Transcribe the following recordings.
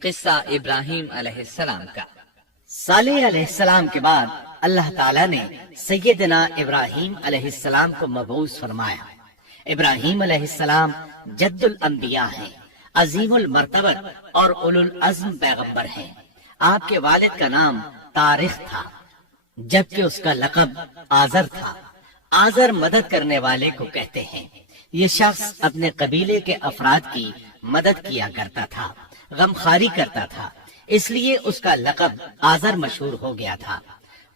قصہ ابراہیم علیہ السلام کا۔ صالح علیہ السلام کے بعد اللہ تعالیٰ نے سیدنا ابراہیم علیہ السلام کو مبعوث فرمایا۔ ابراہیم علیہ السلام جد الانبیاء ہیں، عظیم المرتبت اور اولو العزم پیغمبر ہیں۔ آپ کے والد کا نام طارق تھا، جبکہ اس کا لقب آزر تھا۔ آزر مدد کرنے والے کو کہتے ہیں۔ یہ شخص اپنے قبیلے کے افراد کی مدد کیا کرتا تھا، غمخواری کرتا تھا، اس لیے اس کا لقب آزر مشہور ہو گیا تھا۔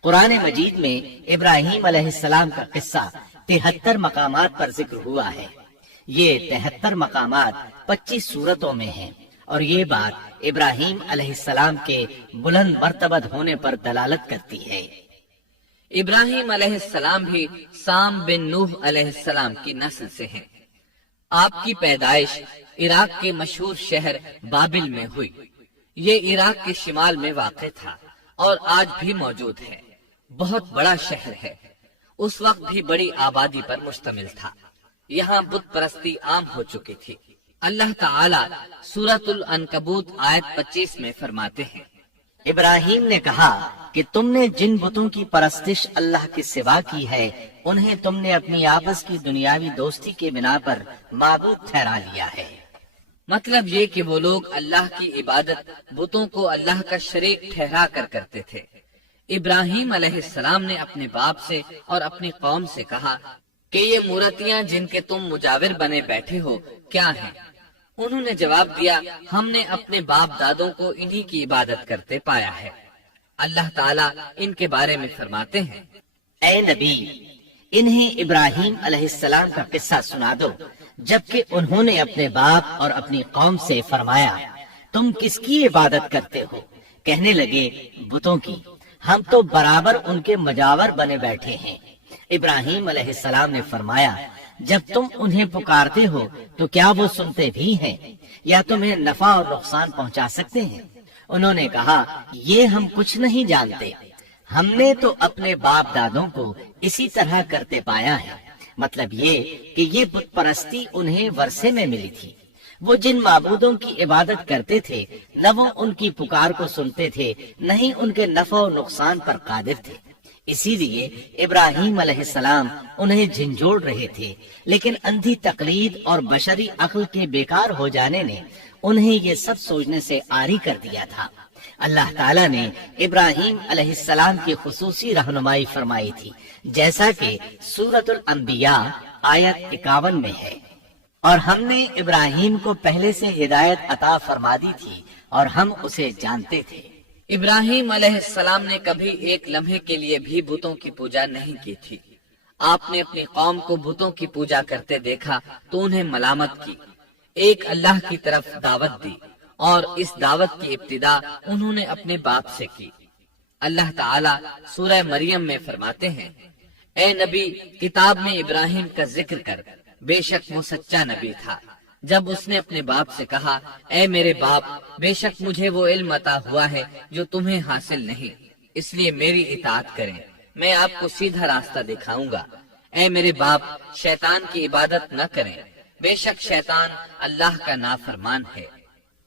قرآن مجید میں ابراہیم علیہ السلام کا قصہ 73 مقامات پر ذکر ہوا ہے۔ یہ 73 مقامات 25 سورتوں میں ہیں، اور یہ بات ابراہیم علیہ السلام کے بلند مرتبت ہونے پر دلالت کرتی ہے۔ ابراہیم علیہ السلام بھی سام بن نوح علیہ السلام کی نسل سے ہیں۔ آپ کی پیدائش عراق کے مشہور شہر بابل میں ہوئی۔ یہ عراق کے شمال میں واقع تھا اور آج بھی موجود ہے۔ بہت بڑا شہر ہے، اس وقت بھی بڑی آبادی پر مشتمل تھا۔ یہاں بت پرستی عام ہو چکی تھی۔ اللہ تعالی سورۃ العنکبوت آیت 25 میں فرماتے ہیں، ابراہیم نے کہا کہ تم نے جن بتوں کی پرستش اللہ کے سوا کی ہے، انہیں تم نے اپنی آپس کی دنیاوی دوستی کے بنا پر معبود ٹھہرا لیا ہے۔ مطلب یہ کہ وہ لوگ اللہ کی عبادت بتوں کو اللہ کا شریک ٹھہرا کر کرتے تھے۔ ابراہیم علیہ السلام نے اپنے باپ سے اور اپنی قوم سے کہا کہ یہ مورتیاں جن کے تم مجاور بنے بیٹھے ہو کیا ہیں؟ انہوں نے جواب دیا، ہم نے اپنے باپ دادوں کو انہی کی عبادت کرتے پایا ہے۔ اللہ تعالیٰ ان کے بارے میں فرماتے ہیں، اے نبی، انہیں ابراہیم علیہ السلام کا قصہ سنا دو، جبکہ انہوں نے اپنے باپ اور اپنی قوم سے فرمایا، تم کس کی عبادت کرتے ہو؟ کہنے لگے، بتوں کی، ہم تو برابر ان کے مجاور بنے بیٹھے ہیں۔ ابراہیم علیہ السلام نے فرمایا، جب تم انہیں پکارتے ہو تو کیا وہ سنتے بھی ہیں یا تمہیں نفع اور نقصان پہنچا سکتے ہیں؟ انہوں نے کہا، یہ ہم کچھ نہیں جانتے، ہم نے تو اپنے باپ دادوں کو اسی طرح کرتے پایا ہے۔ مطلب یہ کہ یہ بت پرستی انہیں ورثے میں ملی تھی۔ وہ جن معبودوں کی عبادت کرتے تھے، نہ وہ ان کی پکار کو سنتے تھے، نہ ہی ان کے نفع و نقصان پر قادر تھے۔ اسی لیے ابراہیم علیہ السلام انہیں جھنجھوڑ رہے تھے، لیکن اندھی تقلید اور بشری عقل کے بیکار ہو جانے نے انہیں یہ سب سوچنے سے عاری کر دیا تھا۔ اللہ تعالیٰ نے ابراہیم علیہ السلام کی خصوصی رہنمائی فرمائی تھی، جیسا کہ سورۃ الانبیاء آیت 51 میں ہے، اور ہم نے ابراہیم کو پہلے سے ہدایت عطا فرما دی تھی اور ہم اسے جانتے تھے۔ ابراہیم علیہ السلام نے کبھی ایک لمحے کے لیے بھی بتوں کی پوجا نہیں کی تھی۔ آپ نے اپنی قوم کو بتوں کی پوجا کرتے دیکھا تو انہیں ملامت کی، ایک اللہ کی طرف دعوت دی، اور اس دعوت کی ابتدا انہوں نے اپنے باپ سے کی۔ اللہ تعالیٰ سورہ مریم میں فرماتے ہیں، اے نبی، کتاب میں ابراہیم کا ذکر کر، بے شک وہ سچا نبی تھا۔ جب اس نے اپنے باپ سے کہا، اے میرے باپ، بے شک مجھے وہ علم عطا ہوا ہے جو تمہیں حاصل نہیں، اس لیے میری اطاعت کریں، میں آپ کو سیدھا راستہ دکھاؤں گا۔ اے میرے باپ، شیطان کی عبادت نہ کریں، بے شک شیطان اللہ کا نافرمان ہے۔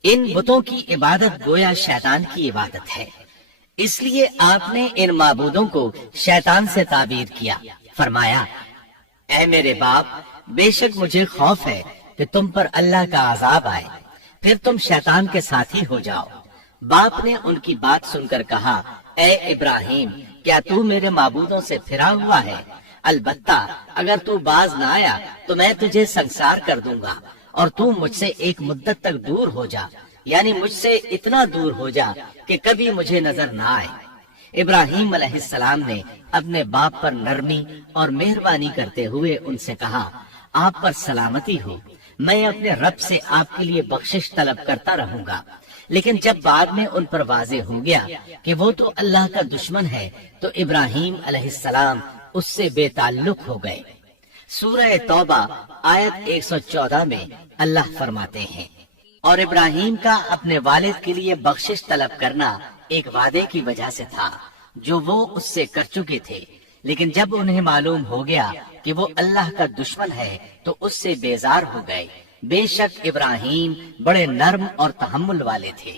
ان بتوں کی عبادت گویا شیطان کی عبادت ہے، اس لیے آپ نے ان معبودوں کو شیطان سے تعبیر کیا۔ فرمایا، اے میرے باپ، بے شک مجھے خوف ہے کہ تم پر اللہ کا عذاب آئے، پھر تم شیطان کے ساتھی ہو جاؤ۔ باپ نے ان کی بات سن کر کہا، اے ابراہیم، کیا تو میرے معبودوں سے پھرا ہوا ہے؟ البتہ اگر تو باز نہ آیا تو میں تجھے سنسار کر دوں گا، اور تو مجھ سے ایک مدت تک دور ہو جا، یعنی مجھ سے اتنا دور ہو جا کہ کبھی مجھے نظر نہ آئے۔ ابراہیم علیہ السلام نے اپنے باپ پر نرمی اور مہربانی کرتے ہوئے ان سے کہا، آپ پر سلامتی ہو، میں اپنے رب سے آپ کے لیے بخشش طلب کرتا رہوں گا۔ لیکن جب بعد میں ان پر واضح ہو گیا کہ وہ تو اللہ کا دشمن ہے، تو ابراہیم علیہ السلام اس سے بے تعلق ہو گئے۔ سورہ توبہ آیت 114 میں اللہ فرماتے ہیں، اور ابراہیم کا اپنے والد کے لیے بخشش طلب کرنا ایک وعدے کی وجہ سے تھا جو وہ اس سے کر چکے تھے، لیکن جب انہیں معلوم ہو گیا کہ وہ اللہ کا دشمن ہے تو اس سے بیزار ہو گئے۔ بے شک ابراہیم بڑے نرم اور تحمل والے تھے۔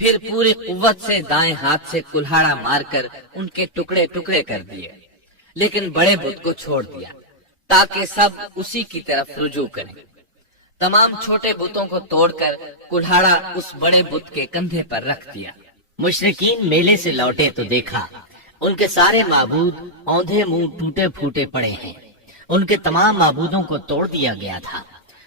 پھر پوری قوت سے دائیں ہاتھ سے کلہاڑا مار کر ان کے ٹکڑے ٹکڑے کر دیے، لیکن بڑے بت کو چھوڑ دیا تاکہ سب اسی کی طرف رجوع کریں۔ تمام چھوٹے بتوں کو توڑ کر کلہاڑا اس بڑے بت کے کندھے پر رکھ دیا۔ مشرکین میلے سے لوٹے تو دیکھا ان کے سارے معبود اوندھے منہ ٹوٹے پھوٹے پڑے ہیں، ان کے تمام معبودوں کو توڑ دیا گیا تھا۔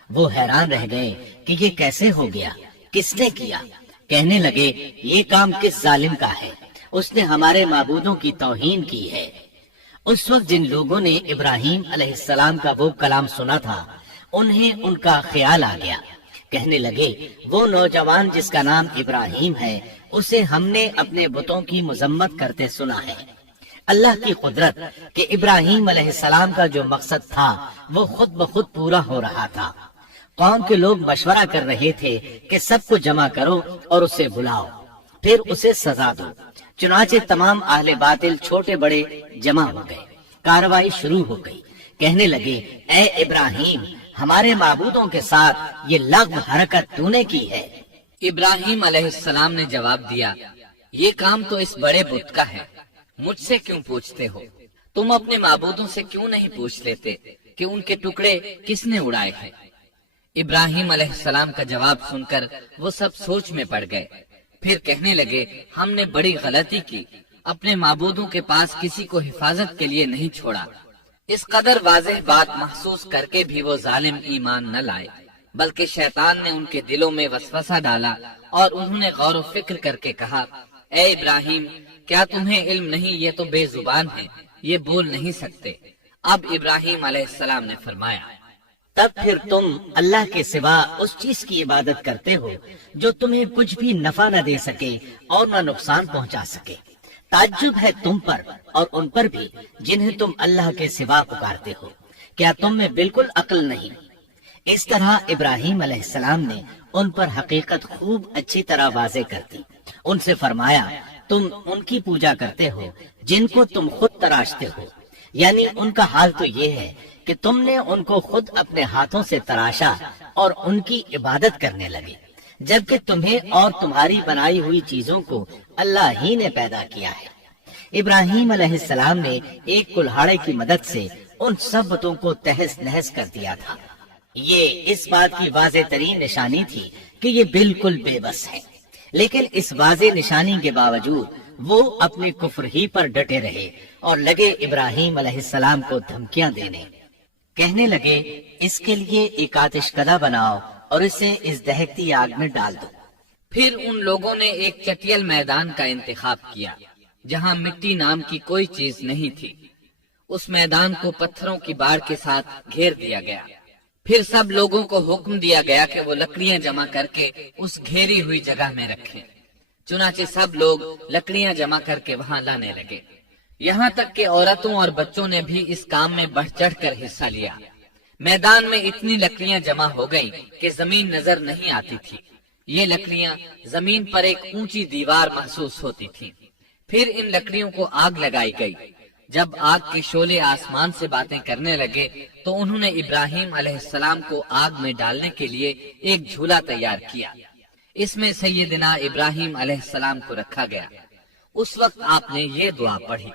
وہ حیران رہ گئے کہ یہ کیسے ہو گیا، کس نے کیا؟ کہنے لگے یہ کام کس ظالم کا ہے، اس نے ہمارے معبودوں کی توہین کی ہے۔ اس وقت جن لوگوں نے ابراہیم علیہ السلام کا وہ کلام سنا تھا انہیں ان کا خیال آ گیا، کہنے لگے وہ نوجوان جس کا نام ابراہیم ہے اسے ہم نے اپنے بتوں کی مذمت کرتے سنا ہے۔ اللہ کی قدرت کہ ابراہیم علیہ السلام کا جو مقصد تھا وہ خود بخود پورا ہو رہا تھا۔ قوم کے لوگ مشورہ کر رہے تھے کہ سب کو جمع کرو اور اسے بلاؤ، پھر اسے سزا دو۔ چنانچہ تمام اہل باطل چھوٹے بڑے جمع ہو گئے، کارروائی شروع ہو گئی۔ کہنے لگے اے ابراہیم، ہمارے معبودوں کے ساتھ یہ لغو حرکت تو نے کی ہے۔ ابراہیم علیہ السلام نے جواب دیا، یہ کام تو اس بڑے بت کا ہے، مجھ سے کیوں پوچھتے ہو؟ تم اپنے معبودوں سے کیوں نہیں پوچھ لیتے کہ ان کے ٹکڑے کس نے اڑائے ہیں؟ ابراہیم علیہ السلام کا جواب سن کر وہ سب سوچ میں پڑ گئے، پھر کہنے لگے ہم نے بڑی غلطی کی، اپنے معبودوں کے پاس کسی کو حفاظت کے لیے نہیں چھوڑا۔ اس قدر واضح بات محسوس کر کے بھی وہ ظالم ایمان نہ لائے، بلکہ شیطان نے ان کے دلوں میں وسوسہ ڈالا اور انہوں نے غور و فکر کر کے کہا، اے ابراہیم، کیا تمہیں علم نہیں، یہ تو بے زبان ہے، یہ بول نہیں سکتے۔ اب ابراہیم علیہ السلام نے فرمایا، تب پھر تم اللہ کے سوا اس چیز کی عبادت کرتے ہو جو تمہیں کچھ بھی نفع نہ دے سکے اور نہ نقصان پہنچا سکے۔ تعجب ہے تم پر اور ان پر بھی جنہیں تم اللہ کے سوا پکارتے ہو، کیا تم میں بالکل عقل نہیں؟ اس طرح ابراہیم علیہ السلام نے ان پر حقیقت خوب اچھی طرح واضح کر دی۔ ان سے فرمایا تم ان کی پوجا کرتے ہو جن کو تم خود تراشتے ہو، یعنی ان کا حال تو یہ ہے کہ تم نے ان کو خود اپنے ہاتھوں سے تراشا اور ان کی عبادت کرنے لگے، جبکہ تمہیں اور تمہاری بنائی ہوئی چیزوں کو اللہ ہی نے پیدا کیا ہے۔ ابراہیم علیہ السلام نے ایک کلہاڑے کی مدد سے ان سب بتوں کو تہس نہس کر دیا تھا۔ یہ اس بات کی واضح ترین نشانی تھی کہ یہ بالکل بے بس ہے، لیکن اس واضح نشانی کے باوجود وہ اپنے کفر ہی پر ڈٹے رہے اور لگے ابراہیم علیہ السلام کو دھمکیاں دینے۔ کہنے لگے اس کے لیے ایک آتش کدہ بناؤ اور اسے اس دہکتی آگ میں ڈال دو۔ پھر ان لوگوں نے ایک چٹیل میدان کا انتخاب کیا جہاں مٹی نام کی کوئی چیز نہیں تھی۔ اس میدان کو پتھروں کی باڑ کے ساتھ گھیر دیا گیا۔ پھر سب لوگوں کو حکم دیا گیا کہ وہ لکڑیاں جمع کر کے اس گھیری ہوئی جگہ میں رکھیں۔ چنانچہ سب لوگ لکڑیاں جمع کر کے وہاں لانے لگے، یہاں تک کہ عورتوں اور بچوں نے بھی اس کام میں بڑھ چڑھ کر حصہ لیا۔ میدان میں اتنی لکڑیاں جمع ہو گئیں کہ زمین نظر نہیں آتی تھی۔ یہ لکڑیاں زمین پر ایک اونچی دیوار محسوس ہوتی تھی۔ پھر ان لکڑیوں کو آگ لگائی گئی۔ جب آگ کے شعلے آسمان سے باتیں کرنے لگے تو انہوں نے ابراہیم علیہ السلام کو آگ میں ڈالنے کے لیے ایک جھولا تیار کیا۔ اس میں سیدنا ابراہیم علیہ السلام کو رکھا گیا۔ اس وقت آپ نے یہ دعا پڑھی،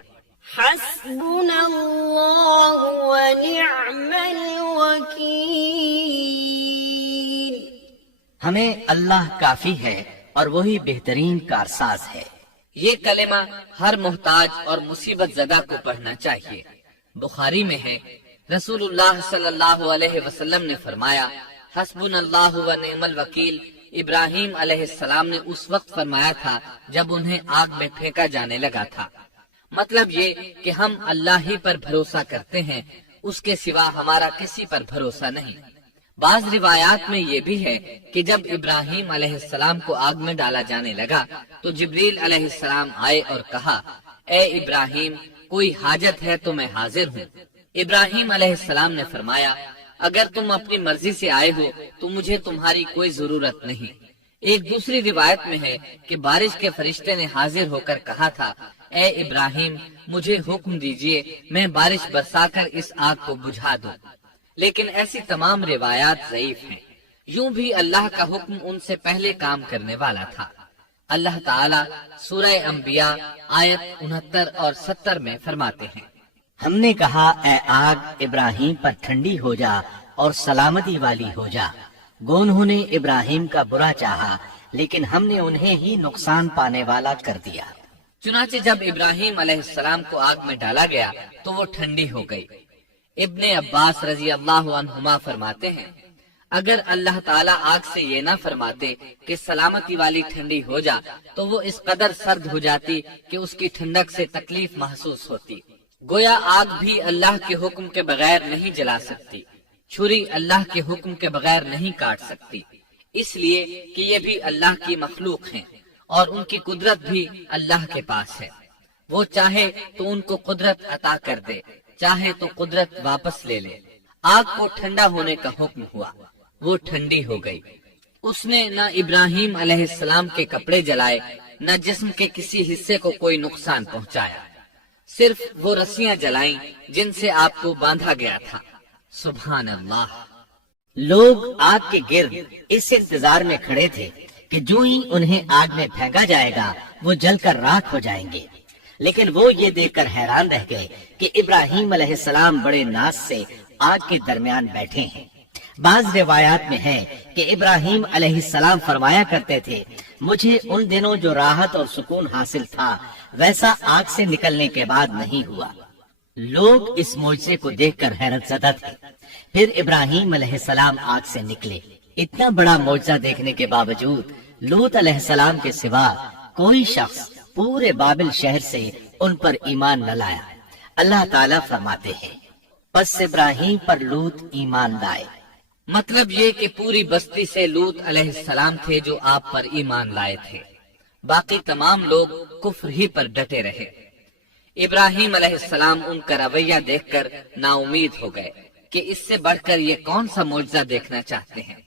حسبنا اللہ ونعم الوکیل۔ ہمیں اللہ کافی ہے اور وہی بہترین کارساز ہے۔ یہ کلمہ ہر محتاج اور مصیبت زدہ کو پڑھنا چاہیے۔ بخاری میں ہے، رسول اللہ صلی اللہ علیہ وسلم نے فرمایا، حسبنا اللہ و نعم الوکیل ابراہیم علیہ السلام نے اس وقت فرمایا تھا جب انہیں آگ میں پھینکا جانے لگا تھا۔ مطلب یہ کہ ہم اللہ ہی پر بھروسہ کرتے ہیں، اس کے سوا ہمارا کسی پر بھروسہ نہیں۔ بعض روایات میں یہ بھی ہے کہ جب ابراہیم علیہ السلام کو آگ میں ڈالا جانے لگا تو جبریل علیہ السلام آئے اور کہا، اے ابراہیم، کوئی حاجت ہے تو میں حاضر ہوں۔ ابراہیم علیہ السلام نے فرمایا، اگر تم اپنی مرضی سے آئے ہو تو مجھے تمہاری کوئی ضرورت نہیں۔ ایک دوسری روایت میں ہے کہ بارش کے فرشتے نے حاضر ہو کر کہا تھا، اے ابراہیم، مجھے حکم دیجئے میں بارش برسا کر اس آگ کو بجھا دوں۔ لیکن ایسی تمام روایات ضعیف ہیں۔ یوں بھی اللہ کا حکم ان سے پہلے کام کرنے والا تھا۔ اللہ تعالیٰ سورہ انبیاء آیت 69 اور 70 میں فرماتے ہیں، ہم نے کہا اے آگ ابراہیم پر ٹھنڈی ہو جا اور سلامتی والی ہو جا، گو انہوں نے ابراہیم کا برا چاہا لیکن ہم نے انہیں ہی نقصان پانے والا کر دیا۔ چنانچہ جب ابراہیم علیہ السلام کو آگ میں ڈالا گیا تو وہ ٹھنڈی ہو گئی۔ ابن عباس رضی اللہ عنہما فرماتے ہیں، اگر اللہ تعالیٰ آگ سے یہ نہ فرماتے کہ سلامتی والی ٹھنڈی ہو جا تو وہ اس قدر سرد ہو جاتی کہ اس کی ٹھنڈک سے تکلیف محسوس ہوتی۔ گویا آگ بھی اللہ کے حکم کے بغیر نہیں جلا سکتی، چھری اللہ کے حکم کے بغیر نہیں کاٹ سکتی، اس لیے کہ یہ بھی اللہ کی مخلوق ہیں اور ان کی قدرت بھی اللہ کے پاس ہے۔ وہ چاہے تو ان کو قدرت عطا کر دے، چاہے تو قدرت واپس لے لے۔ آگ کو ٹھنڈا ہونے کا حکم ہوا، وہ ٹھنڈی ہو گئی۔ اس نے نہ ابراہیم علیہ السلام کے کپڑے جلائے، نہ جسم کے کسی حصے کو کوئی نقصان پہنچایا، صرف وہ رسیاں جلائیں جن سے آپ کو باندھا گیا تھا۔ سبحان اللہ۔ لوگ آگ کے گرد اس انتظار میں کھڑے تھے کہ جو ہی انہیں آگ میں پھینکا جائے گا وہ جل کر راکھ ہو جائیں گے، لیکن وہ یہ دیکھ کر حیران رہ گئے کہ ابراہیم علیہ السلام بڑے ناز سے آگ کے درمیان بیٹھے ہیں۔ بعض روایات میں ہے کہ ابراہیم علیہ السلام فرمایا کرتے تھے، مجھے ان دنوں جو راحت اور سکون حاصل تھا ویسا آگ سے نکلنے کے بعد نہیں ہوا۔ لوگ اس معجزے کو دیکھ کر حیرت زدہ تھے۔ پھر ابراہیم علیہ السلام آگ سے نکلے۔ اتنا بڑا معجزہ دیکھنے کے باوجود لوط علیہ السلام کے سوا کوئی شخص پورے بابل شہر سے ان پر ایمان نہ لایا۔ اللہ تعالیٰ فرماتے ہیں، پس ابراہیم پر لوط ایمان لائے۔ مطلب یہ کہ پوری بستی سے لوط علیہ السلام تھے جو آپ پر ایمان لائے تھے، باقی تمام لوگ کفر ہی پر ڈٹے رہے۔ ابراہیم علیہ السلام ان کا رویہ دیکھ کر نا امید ہو گئے کہ اس سے بڑھ کر یہ کون سا معجزہ دیکھنا چاہتے ہیں۔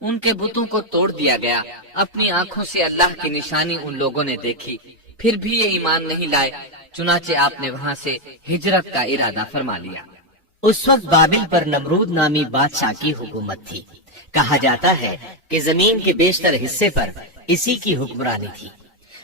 ان کے بتوں کو توڑ دیا گیا، اپنی آنکھوں سے اللہ کی نشانی ان لوگوں نے دیکھی، پھر بھی یہ ایمان نہیں لائے، چنانچہ آپ نے وہاں سے ہجرت کا ارادہ فرما لیا۔ اس وقت بابل پر نمرود نامی بادشاہ کی حکومت تھی۔ کہا جاتا ہے کہ زمین کے بیشتر حصے پر اسی کی حکمرانی تھی۔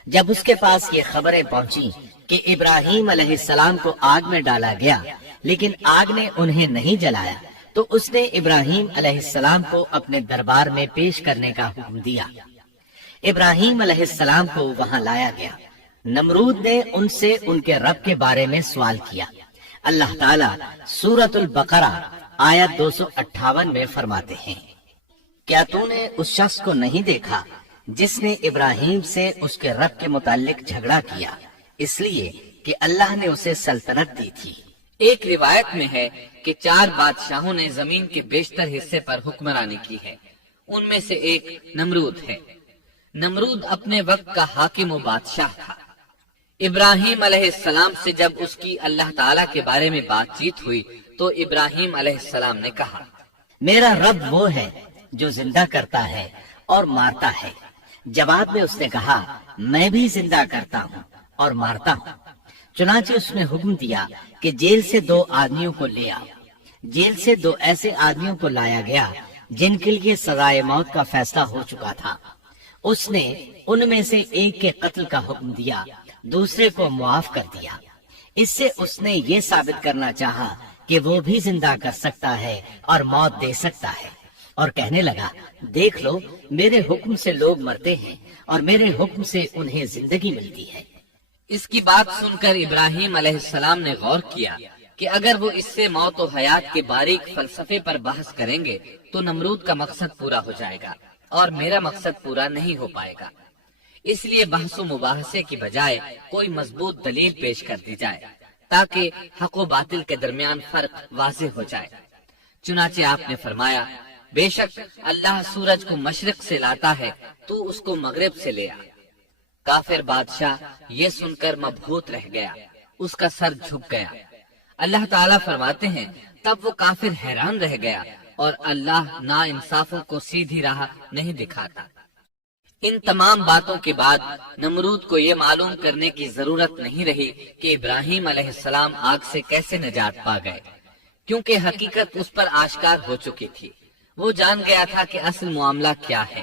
جب اس کے پاس یہ خبریں پہنچی کہ ابراہیم علیہ السلام کو آگ میں ڈالا گیا لیکن آگ نے انہیں نہیں جلایا، تو اس نے ابراہیم علیہ السلام کو اپنے دربار میں پیش کرنے کا حکم دیا۔ ابراہیم علیہ السلام کو وہاں لایا گیا۔ نمرود نے ان سے ان کے رب کے بارے میں سوال کیا۔ اللہ تعالیٰ سورۃ البقرہ آیت 258 میں فرماتے ہیں، کیا تو نے اس شخص کو نہیں دیکھا جس نے ابراہیم سے اس کے رب کے متعلق جھگڑا کیا، اس لیے کہ اللہ نے اسے سلطنت دی تھی۔ ایک روایت میں ہے کہ 4 بادشاہوں نے زمین کے بیشتر حصے پر حکمرانی کی ہے، ان میں سے ایک نمرود ہے۔ نمرود اپنے وقت کا حاکم و بادشاہ تھا۔ ابراہیم علیہ السلام سے جب اس کی اللہ تعالیٰ کے بارے میں بات چیت ہوئی تو ابراہیم علیہ السلام نے کہا، میرا رب وہ ہے جو زندہ کرتا ہے اور مارتا ہے۔ جواب میں اس نے کہا، میں بھی زندہ کرتا ہوں اور مارتا ہوں۔ چنانچہ اس نے حکم دیا کہ جیل سے 2 آدمیوں کو لے آؤ۔ جیل سے 2 ایسے آدمیوں کو لایا گیا جن کے لیے سزائے موت کا فیصلہ ہو چکا تھا۔ اس نے ان میں سے ایک کے قتل کا حکم دیا، دوسرے کو معاف کر دیا۔ اس سے اس نے یہ ثابت کرنا چاہا کہ وہ بھی زندہ کر سکتا ہے اور موت دے سکتا ہے، اور کہنے لگا، دیکھ لو میرے حکم سے لوگ مرتے ہیں اور میرے حکم سے انہیں زندگی ملتی ہے۔ اس کی بات سن کر ابراہیم علیہ السلام نے غور کیا کہ اگر وہ اس سے موت و حیات کے باریک فلسفے پر بحث کریں گے تو نمرود کا مقصد پورا ہو جائے گا اور میرا مقصد پورا نہیں ہو پائے گا۔ اس لیے بحث و مباحثے کی بجائے کوئی مضبوط دلیل پیش کر دی جائے تاکہ حق و باطل کے درمیان فرق واضح ہو جائے۔ چنانچہ آپ نے فرمایا، بے شک اللہ سورج کو مشرق سے لاتا ہے، تو اس کو مغرب سے لے آ۔ کافر بادشاہ یہ سن کر مبہوت رہ گیا، اس کا سر جھک گیا۔ اللہ تعالیٰ فرماتے ہیں، تب وہ کافر حیران رہ گیا اور اللہ نا انصافوں کو سیدھی راہ نہیں دکھاتا۔ ان تمام باتوں کے بعد نمرود کو یہ معلوم کرنے کی ضرورت نہیں رہی کہ ابراہیم علیہ السلام آگ سے کیسے نجات پا گئے، کیونکہ حقیقت اس پر آشکار ہو چکی تھی۔ وہ جان گیا تھا کہ اصل معاملہ کیا ہے۔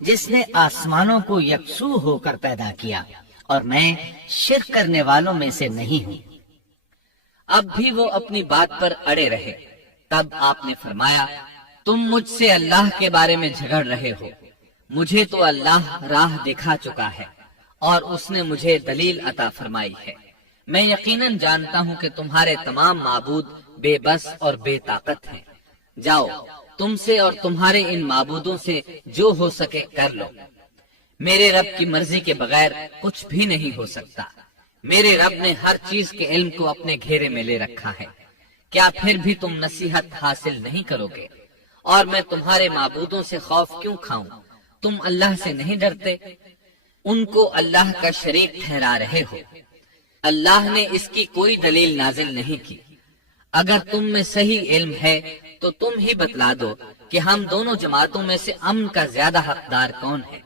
جس نے آسمانوں کو یکسو ہو کر پیدا کیا، اور میں شرک کرنے والوں میں سے نہیں ہوں۔ اب بھی وہ اپنی بات پر اڑے رہے۔ تب آپ نے فرمایا، تم مجھ سے اللہ کے بارے میں جھگڑ رہے ہو، مجھے تو اللہ راہ دکھا چکا ہے اور اس نے مجھے دلیل عطا فرمائی ہے۔ میں یقیناً جانتا ہوں کہ تمہارے تمام معبود بے بس اور بے طاقت ہیں۔ جاؤ، تم سے اور تمہارے ان معبودوں سے جو ہو سکے کر لو، میرے رب کی مرضی کے بغیر کچھ بھی نہیں ہو سکتا۔ میرے رب نے ہر چیز کے علم کو اپنے گھیرے میں لے رکھا ہے، کیا پھر بھی تم نصیحت حاصل نہیں کرو گے؟ اور میں تمہارے معبودوں سے خوف کیوں کھاؤں؟ تم اللہ سے نہیں ڈرتے؟ ان کو اللہ کا شریک ٹھہرا رہے ہو۔ اللہ نے اس کی کوئی دلیل نازل نہیں کی۔ اگر تم میں صحیح علم ہے تو تم ہی بتلا دو کہ ہم دونوں جماعتوں میں سے امن کا زیادہ حقدار کون ہے۔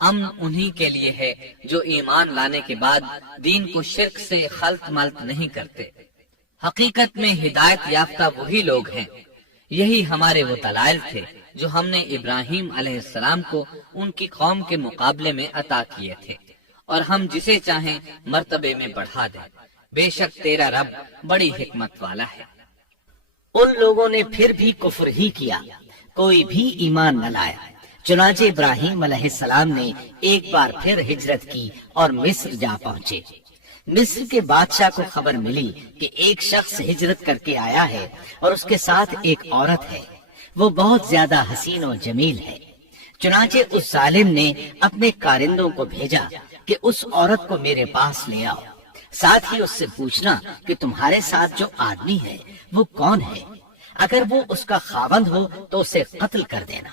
امن انہی کے لیے ہے جو ایمان لانے کے بعد دین کو شرک سے خلط ملط نہیں کرتے۔ حقیقت میں ہدایت یافتہ وہی لوگ ہیں۔ یہی ہمارے وہ دلائل تھے جو ہم نے ابراہیم علیہ السلام کو ان کی قوم کے مقابلے میں عطا کیے تھے، اور ہم جسے چاہیں مرتبے میں بڑھا دیں۔ بے شک تیرا رب بڑی حکمت والا ہے۔ ان لوگوں نے پھر بھی کفر ہی کیا، کوئی بھی ایمان نہ لایا۔ چنانچہ ابراہیم علیہ السلام نے ایک بار پھر ہجرت کی اور مصر جا پہنچے۔ مصر کے بادشاہ کو خبر ملی کہ ایک شخص ہجرت کر کے آیا ہے اور اس کے ساتھ ایک عورت ہے، وہ بہت زیادہ حسین و جمیل ہے۔ چنانچہ اس ظالم نے اپنے کارندوں کو بھیجا کہ اس عورت کو میرے پاس لے آؤ، ساتھ ہی اس سے پوچھنا کہ تمہارے ساتھ جو آدمی ہے وہ کون ہے، اگر وہ اس کا خاوند ہو تو اسے قتل کر دینا۔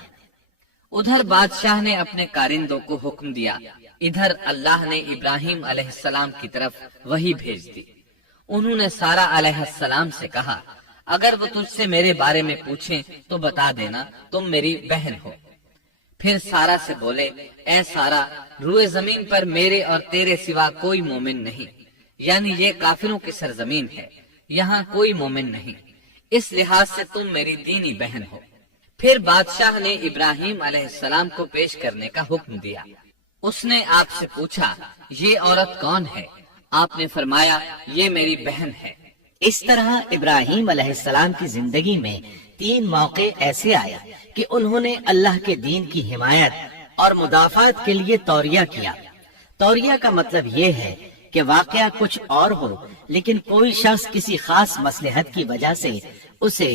ادھر بادشاہ نے اپنے کارندوں کو حکم دیا، ادھر اللہ نے ابراہیم علیہ السلام کی طرف وحی بھیج دی۔ انہوں نے سارا علیہ السلام سے کہا، اگر وہ تجھ سے میرے بارے میں پوچھیں تو بتا دینا تم میری بہن ہو۔ پھر سارا سے بولے، اے سارا، روئے زمین پر میرے اور تیرے سوا کوئی مومن نہیں، یعنی یہ کافروں کی سرزمین ہے، یہاں کوئی مومن نہیں، اس لحاظ سے تم میری دینی بہن ہو۔ پھر بادشاہ نے ابراہیم علیہ السلام کو پیش کرنے کا حکم دیا۔ اس نے آپ سے پوچھا، یہ عورت کون ہے؟ آپ نے فرمایا، یہ میری بہن ہے۔ اس طرح ابراہیم علیہ السلام کی زندگی میں 3 موقع ایسے آئے کہ انہوں نے اللہ کے دین کی حمایت اور مدافعت کے لیے توریہ کیا۔ توریہ کا مطلب یہ ہے کہ واقعہ کچھ اور ہو لیکن کوئی شخص کسی خاص مصلحت کی وجہ سے اسے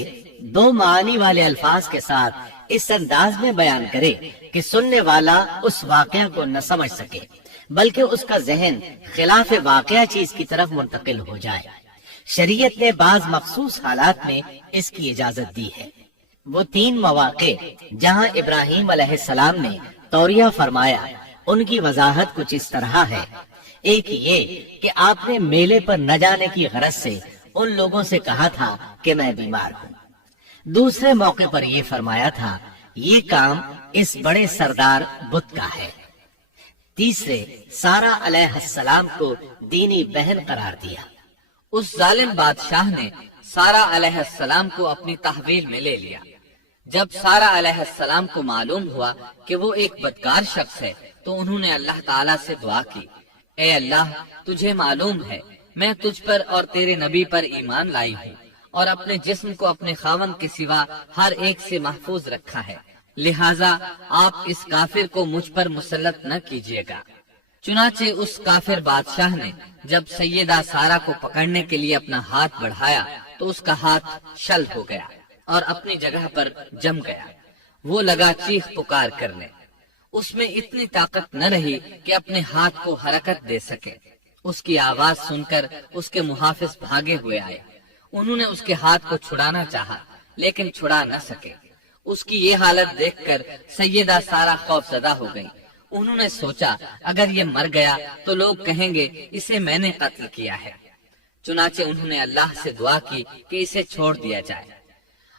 2 معانی والے الفاظ کے ساتھ اس انداز میں بیان کرے کہ سننے والا اس واقعہ کو نہ سمجھ سکے، بلکہ اس کا ذہن خلاف واقعہ چیز کی طرف منتقل ہو جائے۔ شریعت نے بعض مخصوص حالات میں اس کی اجازت دی ہے۔ وہ 3 مواقع جہاں ابراہیم علیہ السلام نے توریہ فرمایا، ان کی وضاحت کچھ اس طرح ہے۔ ایک یہ کہ آپ نے میلے پر نہ جانے کی غرض سے ان لوگوں سے کہا تھا کہ میں بیمار ہوں۔ دوسرے موقع پر یہ فرمایا تھا، یہ کام اس بڑے سردار بت کا ہے۔ تیسرے، سارا علیہ السلام کو دینی بہن قرار دیا۔ اس ظالم بادشاہ نے سارا علیہ السلام کو اپنی تحویل میں لے لیا۔ جب سارا علیہ السلام کو معلوم ہوا کہ وہ ایک بدکار شخص ہے تو انہوں نے اللہ تعالیٰ سے دعا کی، اے اللہ، تجھے معلوم ہے میں تجھ پر اور تیرے نبی پر ایمان لائی ہوں اور اپنے جسم کو اپنے خاوند کے سوا ہر ایک سے محفوظ رکھا ہے، لہٰذا آپ اس کافر کو مجھ پر مسلط نہ کیجیے گا۔ چنانچہ اس کافر بادشاہ نے جب سیدہ سارا کو پکڑنے کے لیے اپنا ہاتھ بڑھایا تو اس کا ہاتھ شل ہو گیا اور اپنی جگہ پر جم گیا۔ وہ لگا چیخ پکار کرنے، اس میں اتنی طاقت نہ رہی کہ اپنے ہاتھ کو حرکت دے سکے۔ اس کی آواز سن کر اس کے محافظ بھاگے ہوئے آئے۔ انہوں نے اس کے ہاتھ کو چھڑانا چاہا لیکن چھڑا نہ سکے۔ اس کی یہ حالت دیکھ کر سیدہ سارا خوف زدہ ہو گئی۔ انہوں نے سوچا اگر یہ مر گیا تو لوگ کہیں گے اسے میں نے قتل کیا ہے۔ چنانچہ انہوں نے اللہ سے دعا کی کہ اسے چھوڑ دیا جائے۔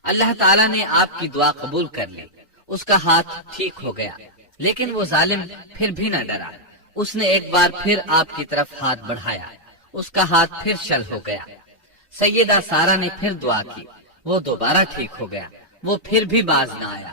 اللہ تعالیٰ نے آپ کی دعا قبول کر لی، اس کا ہاتھ ٹھیک ہو گیا، لیکن وہ ظالم پھر بھی نہ ڈرا۔ اس نے ایک بار پھر آپ کی طرف ہاتھ بڑھایا، اس کا ہاتھ پھر شل ہو گیا۔ سیدہ سارا نے پھر دعا کی، وہ دوبارہ ٹھیک ہو گیا، وہ پھر بھی باز نہ آیا۔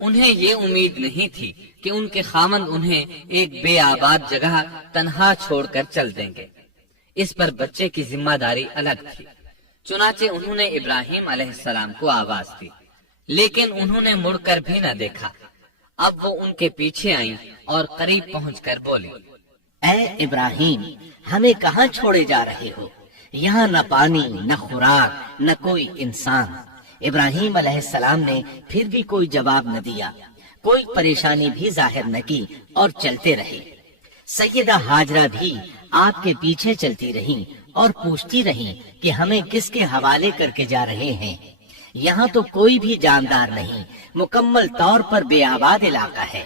انہیں یہ امید نہیں تھی کہ ان کے خاوند انہیں ایک بے آباد جگہ تنہا چھوڑ کر چل دیں گے۔ اس پر بچے کی ذمہ داری الگ تھی، چنانچہ انہوں نے ابراہیم علیہ السلام کو آواز دی، لیکن انہوں نے مڑ کر بھی نہ دیکھا۔ اب وہ ان کے پیچھے آئیں اور قریب پہنچ کر بولی، اے ابراہیم، ہمیں کہاں چھوڑے جا رہے ہو؟ یہاں نہ پانی، نہ خوراک، نہ کوئی انسان۔ ابراہیم علیہ السلام نے پھر بھی کوئی جواب نہ دیا، کوئی پریشانی بھی ظاہر نہ کی اور چلتے رہے۔ سیدہ ہاجرہ بھی آپ کے پیچھے چلتی رہیں اور پوچھتی رہیں کہ ہمیں کس کے حوالے کر کے جا رہے ہیں؟ یہاں تو کوئی بھی جاندار نہیں، مکمل طور پر بے آباد علاقہ ہے۔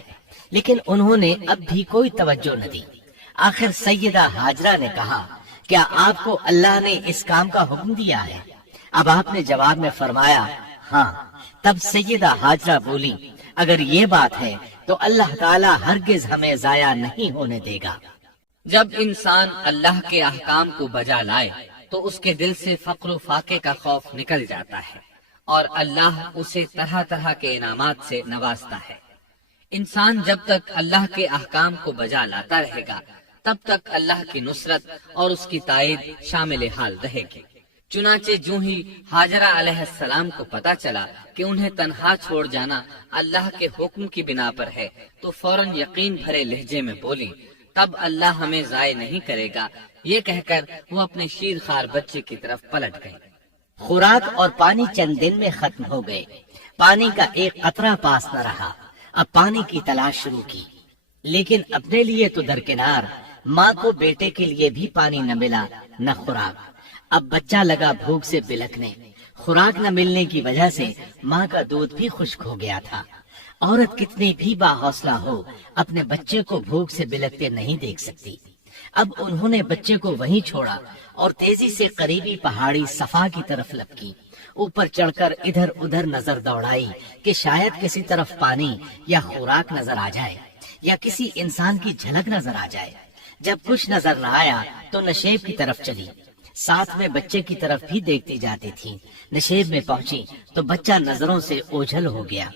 لیکن انہوں نے اب بھی کوئی توجہ نہ دی۔ آخر سیدہ ہاجرہ نے کہا، کیا آپ کو اللہ نے اس کام کا حکم دیا ہے؟ اب آپ نے جواب میں فرمایا، ہاں۔ تب سیدہ ہاجرہ بولی، اگر یہ بات ہے تو اللہ تعالی ہرگز ہمیں ضائع نہیں ہونے دے گا۔ جب انسان اللہ کے احکام کو بجا لائے تو اس کے دل سے فقر و فاقے کا خوف نکل جاتا ہے اور اللہ اسے طرح طرح کے انعامات سے نوازتا ہے۔ انسان جب تک اللہ کے احکام کو بجا لاتا رہے گا تب تک اللہ کی نصرت اور اس کی تائید شامل حال رہے گی۔ چنانچہ جو ہی ہاجرہ علیہ السلام کو پتا چلا کہ انہیں تنہا چھوڑ جانا اللہ کے حکم کی بنا پر ہے تو فوراً یقین بھرے لہجے میں بولی، تب اللہ ہمیں ضائع نہیں کرے گا۔ یہ کہہ کر وہ اپنے شیر خوار بچے کی طرف پلٹ گئی۔ خوراک اور پانی چند دن میں ختم ہو گئے، پانی کا ایک قطرہ پاس نہ رہا۔ اب پانی کی تلاش شروع کی، لیکن اپنے لیے تو درکنار، ماں کو بیٹے کے لیے بھی پانی نہ ملا نہ خوراک۔ اب بچہ لگا بھوک سے بلکنے، خوراک نہ ملنے کی وجہ سے ماں کا دودھ بھی خشک ہو گیا تھا۔ عورت کتنی بھی باحوصلہ ہو اپنے بچے کو بھوک سے بلکتے نہیں دیکھ سکتی۔ اب انہوں نے بچے کو وہیں چھوڑا اور تیزی سے قریبی پہاڑی صفا کی طرف لپکی۔ اوپر چڑھ کر ادھر ادھر نظر دوڑائی کہ شاید کسی طرف پانی یا خوراک نظر آ جائے یا کسی انسان کی جھلک نظر آ جائے۔ جب کچھ نظر نہ آیا تو نشیب کی طرف چلی، ساتھ میں بچے کی طرف بھی دیکھتی جاتی تھی۔ نشیب میں پہنچی تو بچہ نظروں سے اوجھل ہو گیا۔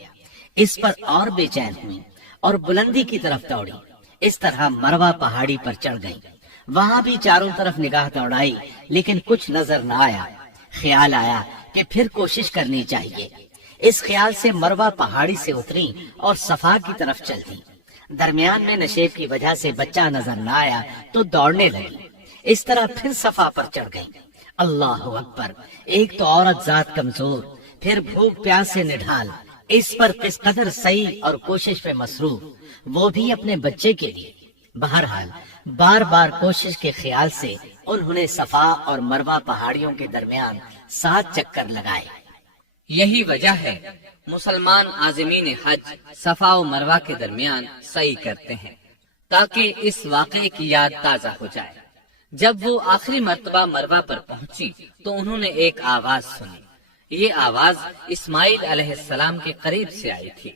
اس پر اور بے چین ہوئی اور بلندی کی طرف دوڑی۔ اس طرح مروہ پہاڑی پر چڑھ گئی۔ وہاں بھی چاروں طرف نگاہ دوڑائی لیکن کچھ نظر نہ آیا۔ خیال آیا کہ پھر کوشش کرنی چاہیے۔ اس خیال سے مروہ پہاڑی سے اتری اور صفا کی طرف چل دی۔ درمیان میں نشیب کی وجہ سے بچہ نظر نہ آیا تو دوڑنے لگی۔ اس طرح پھر صفا پر چڑھ گئی۔ اللہ اکبر! ایک تو عورت ذات کمزور، پھر بھوک پیاس سے نڈھال، اس پر کس قدر سعی اور کوشش پہ مصروف، وہ بھی اپنے بچے کے لیے۔ بہرحال بار بار کوشش کے خیال سے انہوں نے صفا اور مروہ پہاڑیوں کے درمیان 7 چکر لگائے۔ یہی وجہ ہے مسلمان عازمین حج صفا و مروہ کے درمیان سعی کرتے ہیں تاکہ اس واقعے کی یاد تازہ ہو جائے۔ جب وہ آخری مرتبہ مروہ پر پہنچی تو انہوں نے ایک آواز سنی۔ یہ آواز اسماعیل علیہ السلام کے قریب سے آئی تھی۔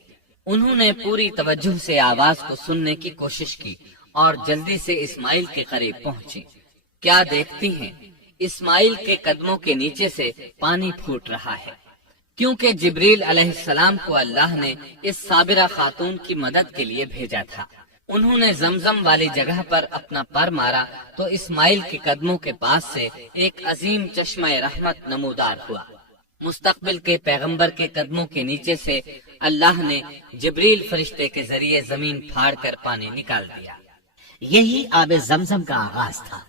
انہوں نے پوری توجہ سے آواز کو سننے کی کوشش کی اور جلدی سے اسماعیل کے قریب پہنچی۔ کیا دیکھتی ہیں، اسماعیل کے قدموں کے نیچے سے پانی پھوٹ رہا ہے، کیونکہ جبریل علیہ السلام کو اللہ نے اس صابرہ خاتون کی مدد کے لیے بھیجا تھا۔ انہوں نے زمزم والی جگہ پر اپنا پر مارا تو اسماعیل کے قدموں کے پاس سے ایک عظیم چشمہ رحمت نمودار ہوا۔ مستقبل کے پیغمبر کے قدموں کے نیچے سے اللہ نے جبریل فرشتے کے ذریعے زمین پھاڑ کر پانی نکال دیا۔ یہی آب زمزم کا آغاز تھا۔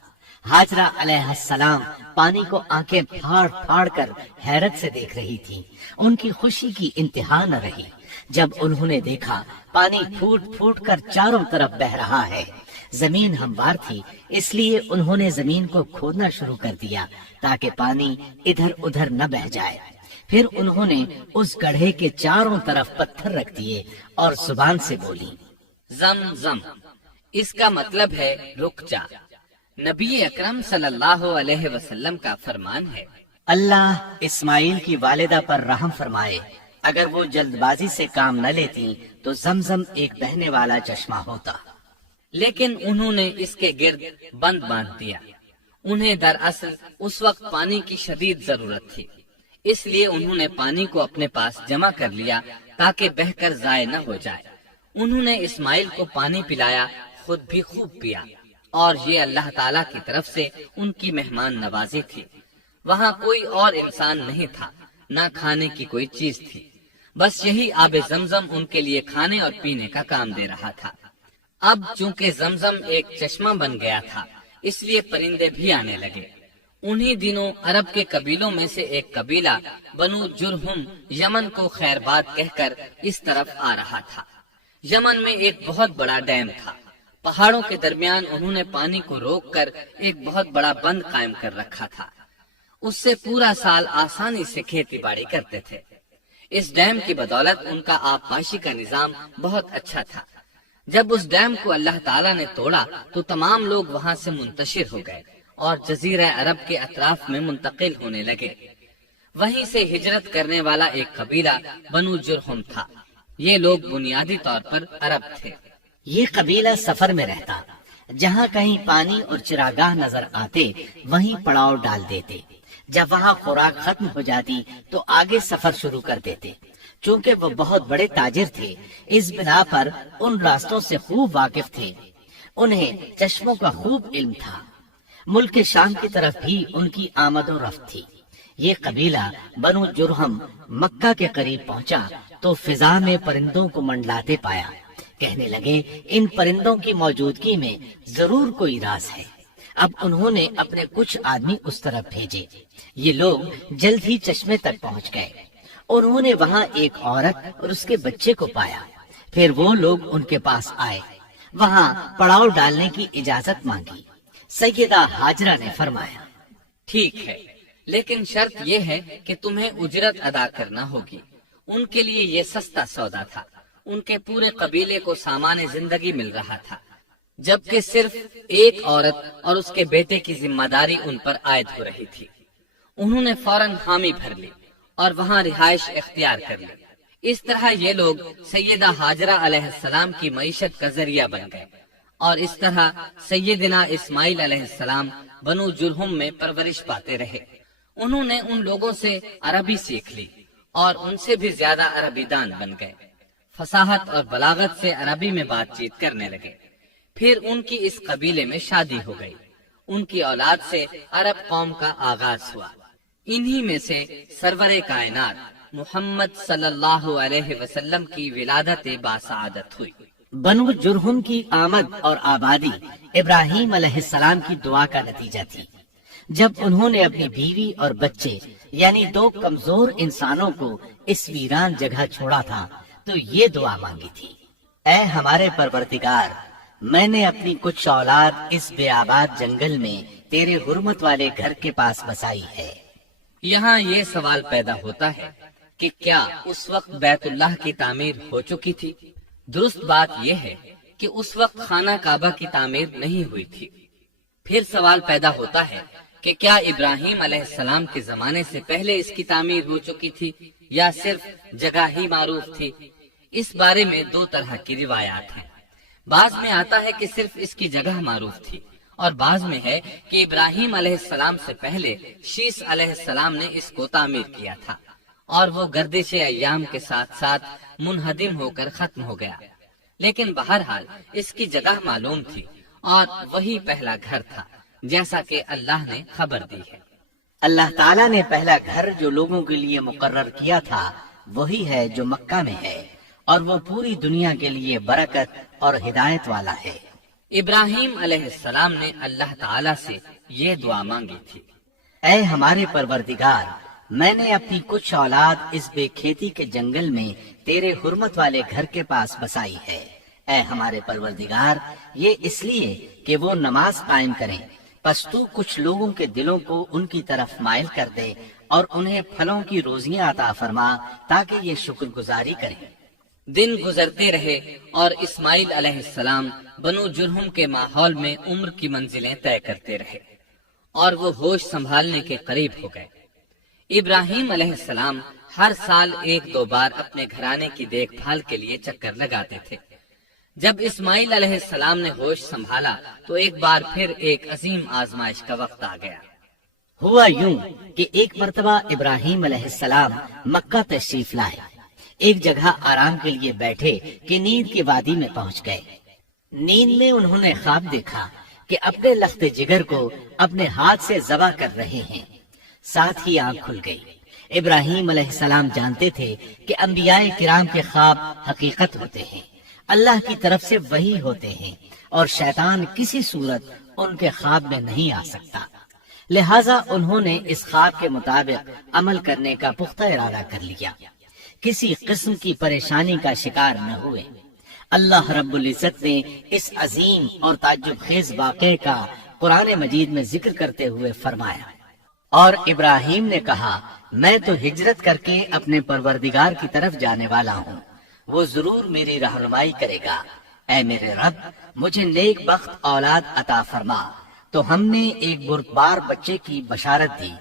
ہاجرہ علیہ السلام پانی کو آنکھیں پھاڑ پھاڑ کر حیرت سے دیکھ رہی تھی۔ ان کی خوشی کی انتہا نہ رہی جب انہوں نے دیکھا پانی پھوٹ پھوٹ کر چاروں طرف بہ رہا ہے۔ زمین ہموار تھی، اس لیے انہوں نے زمین کو کھودنا شروع کر دیا تاکہ پانی ادھر ادھر نہ بہ جائے۔ پھر انہوں نے اس گڑھے کے چاروں طرف پتھر رکھ دیے اور زبان سے بولی، زم زم، اس کا مطلب ہے رک جا۔ نبی اکرم صلی اللہ علیہ وسلم کا فرمان ہے، اللہ اسماعیل کی والدہ پر رحم فرمائے، اگر وہ جلد بازی سے کام نہ لیتی تو زمزم ایک بہنے والا چشمہ ہوتا۔ لیکن انہوں نے اس کے گرد بند باندھ دیا۔ انہیں دراصل اس وقت پانی کی شدید ضرورت تھی، اس لیے انہوں نے پانی کو اپنے پاس جمع کر لیا تاکہ بہ کر ضائع نہ ہو جائے۔ انہوں نے اسماعیل کو پانی پلایا، خود بھی خوب پیا، اور یہ اللہ تعالیٰ کی طرف سے ان کی مہمان نوازی تھی۔ وہاں کوئی اور انسان نہیں تھا، نہ کھانے کی کوئی چیز تھی، بس یہی آب زمزم ان کے لیے کھانے اور پینے کا کام دے رہا تھا۔ اب چونکہ زمزم ایک چشمہ بن گیا تھا، اس لیے پرندے بھی آنے لگے۔ انہی دنوں عرب کے قبیلوں میں سے ایک قبیلہ بنو جرہم یمن کو خیر باد کہہ کر اس طرف آ رہا تھا۔ یمن میں ایک بہت بڑا ڈیم تھا۔ پہاڑوں کے درمیان انہوں نے پانی کو روک کر ایک بہت بڑا بند قائم کر رکھا تھا۔ اس سے پورا سال آسانی سے کھیتی باڑی کرتے تھے۔ اس ڈیم کی بدولت ان کا آبپاشی کا نظام بہت اچھا تھا۔ جب اس ڈیم کو اللہ تعالیٰ نے توڑا تو تمام لوگ وہاں سے منتشر ہو گئے اور جزیرہ عرب کے اطراف میں منتقل ہونے لگے۔ وہیں سے ہجرت کرنے والا ایک قبیلہ بنو جرہم تھا۔ یہ لوگ بنیادی طور پر عرب تھے۔ یہ قبیلہ سفر میں رہتا، جہاں کہیں پانی اور چراگاہ نظر آتے وہیں پڑاؤ ڈال دیتے۔ جب وہاں خوراک ختم ہو جاتی تو آگے سفر شروع کر دیتے۔ چونکہ وہ بہت بڑے تاجر تھے، اس بنا پر ان راستوں سے خوب واقف تھے۔ انہیں چشموں کا خوب علم تھا۔ ملک شام کی طرف بھی ان کی آمد و رفت تھی۔ یہ قبیلہ بنو جرہم مکہ کے قریب پہنچا تو فضا میں پرندوں کو منڈلاتے پایا۔ کہنے لگے ان پرندوں کی موجودگی میں ضرور کوئی راز ہے۔ اب انہوں نے اپنے کچھ آدمی اس طرف بھیجے۔ یہ لوگ جلد ہی چشمے تک پہنچ گئے۔ انہوں نے وہاں ایک عورت اور اس کے بچے کو پایا۔ پھر وہ لوگ ان کے پاس آئے، وہاں پڑاؤ ڈالنے کی اجازت مانگی۔ سیدہ ہاجرہ نے فرمایا، ٹھیک ہے، لیکن شرط یہ ہے کہ تمہیں اجرت ادا کرنا ہوگی۔ ان کے لیے یہ سستا سودا تھا۔ ان کے پورے قبیلے کو سامان زندگی مل رہا تھا، جبکہ صرف ایک عورت اور اس کے بیٹے کی ذمہ داری ان پر عائد ہو رہی تھی۔ انہوں نے فوراً حامی بھر لی اور وہاں رہائش اختیار کر لی۔ اس طرح یہ لوگ سیدہ ہاجرہ علیہ السلام کی معیشت کا ذریعہ بن گئے، اور اس طرح سیدنا اسماعیل علیہ السلام بنو جرہم میں پرورش پاتے رہے۔ انہوں نے ان لوگوں سے عربی سیکھ لی اور ان سے بھی زیادہ عربی دان بن گئے۔ فصاحت اور بلاغت سے عربی میں بات چیت کرنے لگے۔ پھر ان کی اس قبیلے میں شادی ہو گئی۔ ان کی اولاد سے عرب قوم کا آغاز ہوا۔ انہی میں سے سرور کائنات محمد صلی اللہ علیہ وسلم کی ولادت باسعادت ہوئی۔ بنو جرہم کی آمد اور آبادی ابراہیم علیہ السلام کی دعا کا نتیجہ تھی۔ جب انہوں نے اپنی بیوی اور بچے یعنی دو کمزور انسانوں کو اس ویران جگہ چھوڑا تھا تو یہ دعا مانگی تھی، اے ہمارے پروردگار، میں نے اپنی کچھ اولاد اس بے آباد جنگل میں تیرے حرمت والے گھر کے پاس بسائی ہے۔ یہاں یہ سوال پیدا ہوتا ہے کہ کیا اس وقت بیت اللہ کی تعمیر ہو چکی تھی؟ درست بات یہ ہے کہ اس وقت خانہ کعبہ کی تعمیر نہیں ہوئی تھی۔ پھر سوال پیدا ہوتا ہے کہ کیا ابراہیم علیہ السلام کے زمانے سے پہلے اس کی تعمیر ہو چکی تھی یا صرف جگہ ہی معروف تھی؟ اس بارے میں دو طرح کی روایات ہیں۔ بعض میں آتا ہے کہ صرف اس کی جگہ معروف تھی، اور بعض میں ہے کہ ابراہیم علیہ السلام سے پہلے شیس علیہ السلام نے اس کو تعمیر کیا تھا، اور وہ گردش ایام کے ساتھ ساتھ منہدم ہو کر ختم ہو گیا۔ لیکن بہرحال اس کی جگہ معلوم تھی اور وہی پہلا گھر تھا، جیسا کہ اللہ نے خبر دی ہے۔ اللہ تعالیٰ نے پہلا گھر جو لوگوں کے لیے مقرر کیا تھا وہی ہے جو مکہ میں ہے، اور وہ پوری دنیا کے لیے برکت اور ہدایت والا ہے۔ ابراہیم علیہ السلام نے اللہ تعالیٰ سے یہ دعا مانگی تھی، اے ہمارے پروردگار، میں نے اپنی کچھ اولاد اس بے کھیتی کے جنگل میں تیرے حرمت والے گھر کے پاس بسائی ہے۔ اے ہمارے پروردگار، یہ اس لیے کہ وہ نماز قائم کریں، پس تو کچھ لوگوں کے دلوں کو ان کی طرف مائل کر دے اور انہیں پھلوں کی روزیاں عطا فرما تاکہ یہ شکر گزاری کریں۔ دن گزرتے رہے اور اسماعیل علیہ السلام بنو جرہم کے ماحول میں عمر کی منزلیں طے کرتے رہے اور وہ ہوش سنبھالنے کے قریب ہو گئے۔ ابراہیم علیہ السلام ہر سال ایک دو بار اپنے گھرانے کی دیکھ بھال کے لیے چکر لگاتے تھے۔ جب اسماعیل علیہ السلام نے ہوش سنبھالا تو ایک بار پھر ایک عظیم آزمائش کا وقت آ گیا۔ ہوا یوں کہ ایک مرتبہ ابراہیم علیہ السلام مکہ تشریف لائے۔ ایک جگہ آرام کے لیے بیٹھے کہ نیند کی وادی میں پہنچ گئے۔ نیند میں انہوں نے خواب دیکھا کہ اپنے لخت جگر کو اپنے ہاتھ سے ذبح کر رہے ہیں۔ ساتھ ہی آنکھ کھل گئی۔ ابراہیم علیہ السلام جانتے تھے کہ انبیاء کرام کے خواب حقیقت ہوتے ہیں، اللہ کی طرف سے وحی ہوتے ہیں، اور شیطان کسی صورت ان کے خواب میں نہیں آ سکتا۔ لہٰذا انہوں نے اس خواب کے مطابق عمل کرنے کا پختہ ارادہ کر لیا، کسی قسم کی پریشانی کا شکار نہ ہوئے۔ اللہ رب العزت نے اس عظیم اور تعجب خیز واقعے کا قرآن مجید میں ذکر کرتے ہوئے فرمایا، اور ابراہیم نے کہا میں تو ہجرت کر کے اپنے پروردگار کی طرف جانے والا ہوں، وہ ضرور میری رہنمائی کرے گا۔ اے میرے رب، مجھے نیک بخت اولاد عطا فرما۔ تو ہم نے ایک بردبار بچے کی بشارت دی۔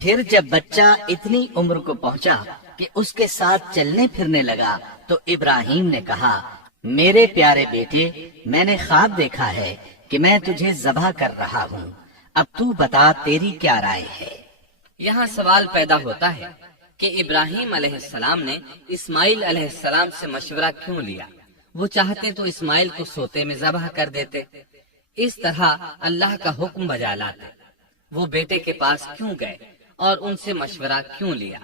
پھر جب بچہ اتنی عمر کو پہنچا کہ اس کے ساتھ چلنے پھرنے لگا تو ابراہیم نے کہا میرے پیارے بیٹے، میں نے خواب دیکھا ہے کہ میں تجھے ذبح کر رہا ہوں، اب تو بتا تیری کیا رائے ہے؟ یہاں سوال پیدا ہوتا ہے کہ ابراہیم علیہ السلام نے اسماعیل علیہ السلام سے مشورہ کیوں لیا؟ وہ چاہتے تو اسماعیل کو سوتے میں ذبح کر دیتے، اس طرح اللہ کا حکم بجا لاتے۔ وہ بیٹے کے پاس کیوں گئے اور ان سے مشورہ کیوں لیا؟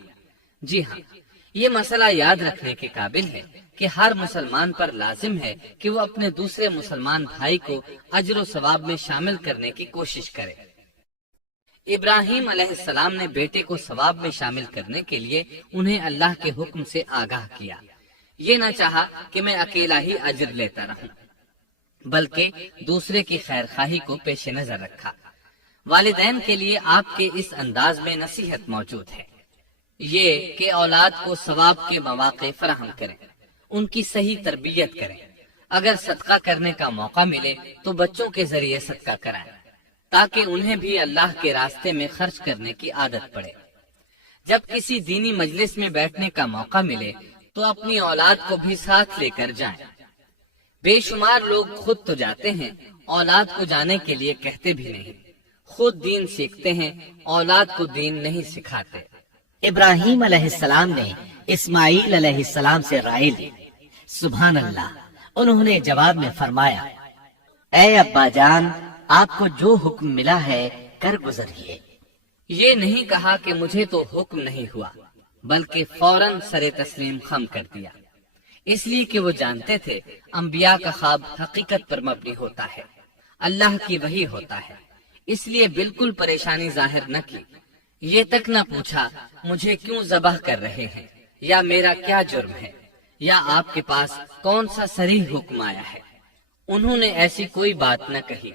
جی ہاں، یہ مسئلہ یاد رکھنے کے قابل ہے کہ ہر مسلمان پر لازم ہے کہ وہ اپنے دوسرے مسلمان بھائی کو اجر و ثواب میں شامل کرنے کی کوشش کرے۔ ابراہیم علیہ السلام نے بیٹے کو ثواب میں شامل کرنے کے لیے انہیں اللہ کے حکم سے آگاہ کیا۔ یہ نہ چاہا کہ میں اکیلا ہی اجر لیتا رہوں، بلکہ دوسرے کی خیر خواہی کو پیش نظر رکھا۔ والدین کے لیے آپ کے اس انداز میں نصیحت موجود ہے، یہ کہ اولاد کو ثواب کے مواقع فراہم کریں، ان کی صحیح تربیت کریں۔ اگر صدقہ کرنے کا موقع ملے تو بچوں کے ذریعے صدقہ کرائیں، تاکہ انہیں بھی اللہ کے راستے میں خرچ کرنے کی عادت پڑے۔ جب کسی دینی مجلس میں بیٹھنے کا موقع ملے تو اپنی اولاد کو بھی ساتھ لے کر جائیں۔ بے شمار لوگ خود تو جاتے ہیں، اولاد کو جانے کے لیے کہتے بھی نہیں، خود دین سیکھتے ہیں، اولاد کو دین نہیں سکھاتے۔ ابراہیم علیہ السلام نے اسماعیل علیہ السلام سے رائے لی۔ سبحان اللہ، انہوں نے جواب میں فرمایا اے ابا جان، آپ کو جو حکم ملا ہے کر گزریے۔ یہ نہیں کہا کہ مجھے تو حکم نہیں ہوا، بلکہ فوراً سر تسلیم خم کر دیا، اس لیے کہ وہ جانتے تھے انبیاء کا خواب حقیقت پر مبنی ہوتا ہے، اللہ کی وحی ہوتا ہے، اس لیے بالکل پریشانی ظاہر نہ کی، یہ تک نہ پوچھا مجھے کیوں ذبح کر رہے ہیں، یا میرا کیا جرم ہے، یا آپ کے پاس کون سا صریح حکم آیا ہے۔ انہوں نے ایسی کوئی بات نہ کہی۔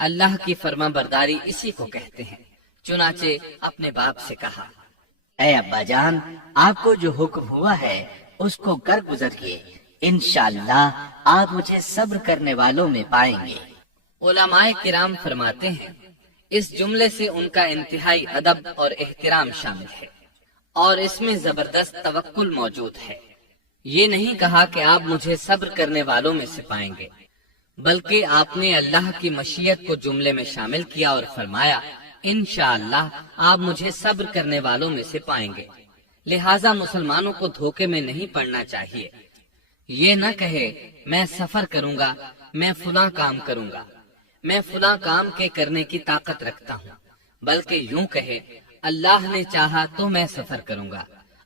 اللہ کی فرما برداری اسی کو کہتے ہیں۔ چنانچہ اپنے باپ سے کہا اے ابا جان، آپ کو جو حکم ہوا ہے اس کو کر گزریے، انشاءاللہ آپ مجھے صبر کرنے والوں میں پائیں گے۔ علماء کرام فرماتے ہیں اس جملے سے ان کا انتہائی ادب اور احترام شامل ہے، اور اس میں زبردست توکل موجود ہے۔ یہ نہیں کہا کہ آپ مجھے صبر کرنے والوں میں سے پائیں گے، بلکہ آپ نے اللہ کی مشیت کو جملے میں شامل کیا اور فرمایا انشاءاللہ آپ مجھے صبر کرنے والوں میں سے پائیں گے۔ لہٰذا مسلمانوں کو دھوکے میں نہیں پڑنا چاہیے۔ یہ نہ کہے میں سفر کروں گا، میں فلاں کام کروں گا، میں فلاں کام کے کرنے کی طاقت رکھتا ہوں، بلکہ یوں کہے اللہ نے چاہا تو میں سفر کروں گا،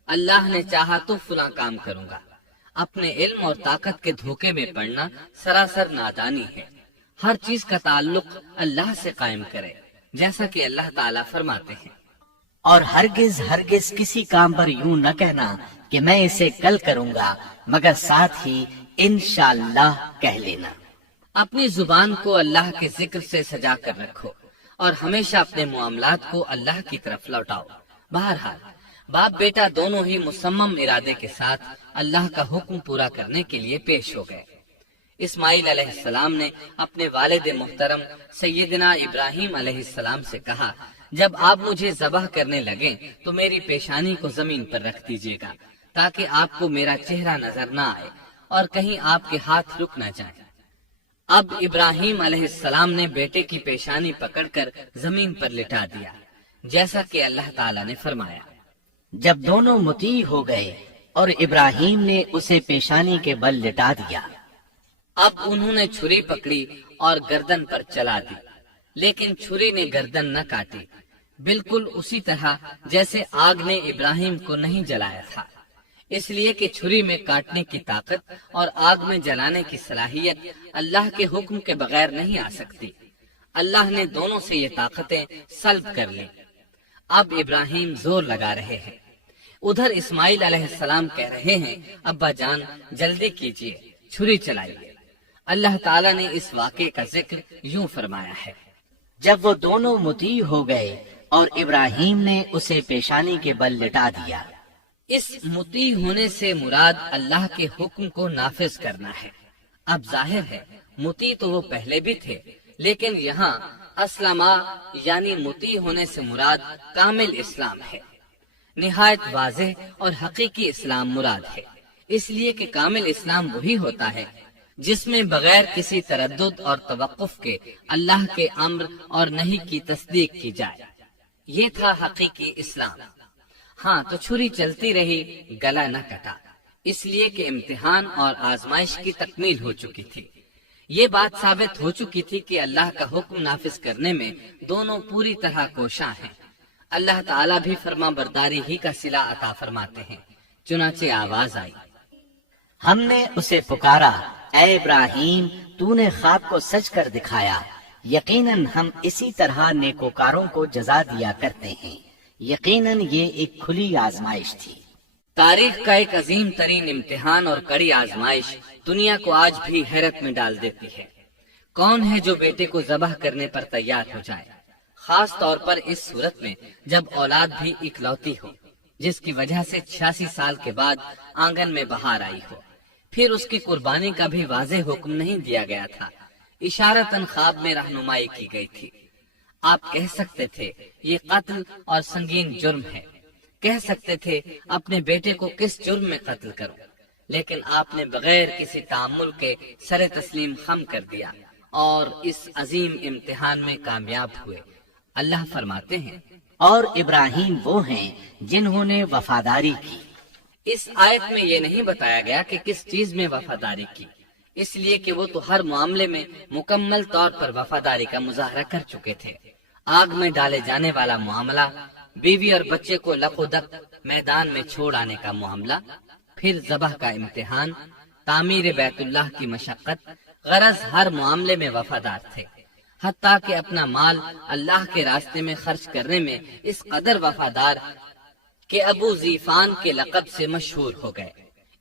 اللہ نے چاہا تو فلاں کام کروں گا۔ اپنے علم اور طاقت کے دھوکے میں پڑنا سراسر نادانی ہے۔ ہر چیز کا تعلق اللہ سے قائم کرے، جیسا کہ اللہ تعالیٰ فرماتے ہیں، اور ہرگز ہرگز کسی کام پر یوں نہ کہنا کہ میں اسے کل کروں گا، مگر ساتھ ہی انشاءاللہ کہہ لینا۔ اپنی زبان کو اللہ کے ذکر سے سجا کر رکھو اور ہمیشہ اپنے معاملات کو اللہ کی طرف لوٹاؤ۔ بہرحال باپ بیٹا دونوں ہی مصمم ارادے کے ساتھ اللہ کا حکم پورا کرنے کے لیے پیش ہو گئے۔ اسماعیل علیہ السلام نے اپنے والد محترم سیدنا ابراہیم علیہ السلام سے کہا جب آپ مجھے ذبح کرنے لگیں تو میری پیشانی کو زمین پر رکھ دیجیے گا تاکہ آپ کو میرا چہرہ نظر نہ آئے اور کہیں آپ کے ہاتھ رک نہ جائیں۔ اب ابراہیم علیہ السلام نے بیٹے کی پیشانی پکڑ کر زمین پر لٹا دیا، جیسا کہ اللہ تعالیٰ نے فرمایا۔ جب دونوں مطیع ہو گئے اور ابراہیم نے اسے پیشانی کے بل لٹا دیا۔ اب انہوں نے چھری پکڑی اور گردن پر چلا دی، لیکن چھری نے گردن نہ کاٹی، بالکل اسی طرح جیسے آگ نے ابراہیم کو نہیں جلایا تھا، اس لیے کہ چھری میں کاٹنے کی طاقت اور آگ میں جلانے کی صلاحیت اللہ کے حکم کے بغیر نہیں آ سکتی۔ اللہ نے دونوں سے یہ طاقتیں سلب کر لی۔ اب ابراہیم زور لگا رہے ہیں، ادھر اسماعیل علیہ السلام کہہ رہے ہیں ابا جان جلدی کیجیے، چھری چلائیے۔ اللہ تعالیٰ نے اس واقعے کا ذکر یوں فرمایا ہے، جب وہ دونوں مطیع ہو گئے اور ابراہیم نے اسے پیشانی کے بل لٹا دیا۔ اس مطیع ہونے سے مراد اللہ کے حکم کو نافذ کرنا ہے۔ اب ظاہر ہے مطیع تو وہ پہلے بھی تھے، لیکن یہاں اسلما یعنی مطیع ہونے سے مراد کامل اسلام ہے۔ نہایت واضح اور حقیقی اسلام مراد ہے، اس لیے کہ کامل اسلام وہی ہوتا ہے جس میں بغیر کسی تردد اور توقف کے اللہ کے امر اور نہی کی تصدیق کی جائے۔ یہ تھا حقیقی اسلام۔ ہاں تو چھری چلتی رہی، گلا نہ کٹا، اس لیے کہ امتحان اور آزمائش کی تکمیل ہو چکی تھی۔ یہ بات ثابت ہو چکی تھی کہ اللہ کا حکم نافذ کرنے میں دونوں پوری طرح کوشاں ہیں۔ اللہ تعالیٰ بھی فرما برداری ہی کا صلہ عطا فرماتے ہیں۔ چنانچہ آواز آئی، ہم نے اسے پکارا، اے ابراہیم تو نے خواب کو سچ کر دکھایا، یقیناً ہم اسی طرح نیکوکاروں کو جزا دیا کرتے ہیں۔ یقیناً یہ ایک کھلی آزمائش تھی۔ تاریخ کا ایک عظیم ترین امتحان اور کڑی آزمائش دنیا کو آج بھی حیرت میں ڈال دیتی ہے۔ کون ہے جو بیٹے کو ذبح کرنے پر تیار ہو جائے، خاص طور پر اس صورت میں جب اولاد بھی اکلوتی ہو، جس کی وجہ سے 86 سال کے بعد آنگن میں بہار آئی ہو۔ پھر اس کی قربانی کا بھی واضح حکم نہیں دیا گیا تھا، اشارتاً خواب میں رہنمائی کی گئی تھی۔ آپ کہہ سکتے تھے یہ قتل اور سنگین جرم ہے، کہہ سکتے تھے اپنے بیٹے کو کس جرم میں قتل کرو، لیکن آپ نے بغیر کسی تعامل کے سر تسلیم خم کر دیا اور اس عظیم امتحان میں کامیاب ہوئے۔ اللہ فرماتے ہیں، اور ابراہیم وہ ہیں جنہوں نے وفاداری کی۔ اس آیت میں یہ نہیں بتایا گیا کہ کس چیز میں وفاداری کی، اس لیے کہ وہ تو ہر معاملے میں مکمل طور پر وفاداری کا مظاہرہ کر چکے تھے۔ آگ میں ڈالے جانے والا معاملہ، بیوی اور بچے کو لق و دق میدان میں چھوڑ آنے کا معاملہ، پھر ذبح کا امتحان، تعمیر بیت اللہ کی مشقت، غرض ہر معاملے میں وفادار تھے، حتیٰ کہ اپنا مال اللہ کے راستے میں خرچ کرنے میں اس قدر وفادار کہ ابو زیفان کے لقب سے مشہور ہو گئے۔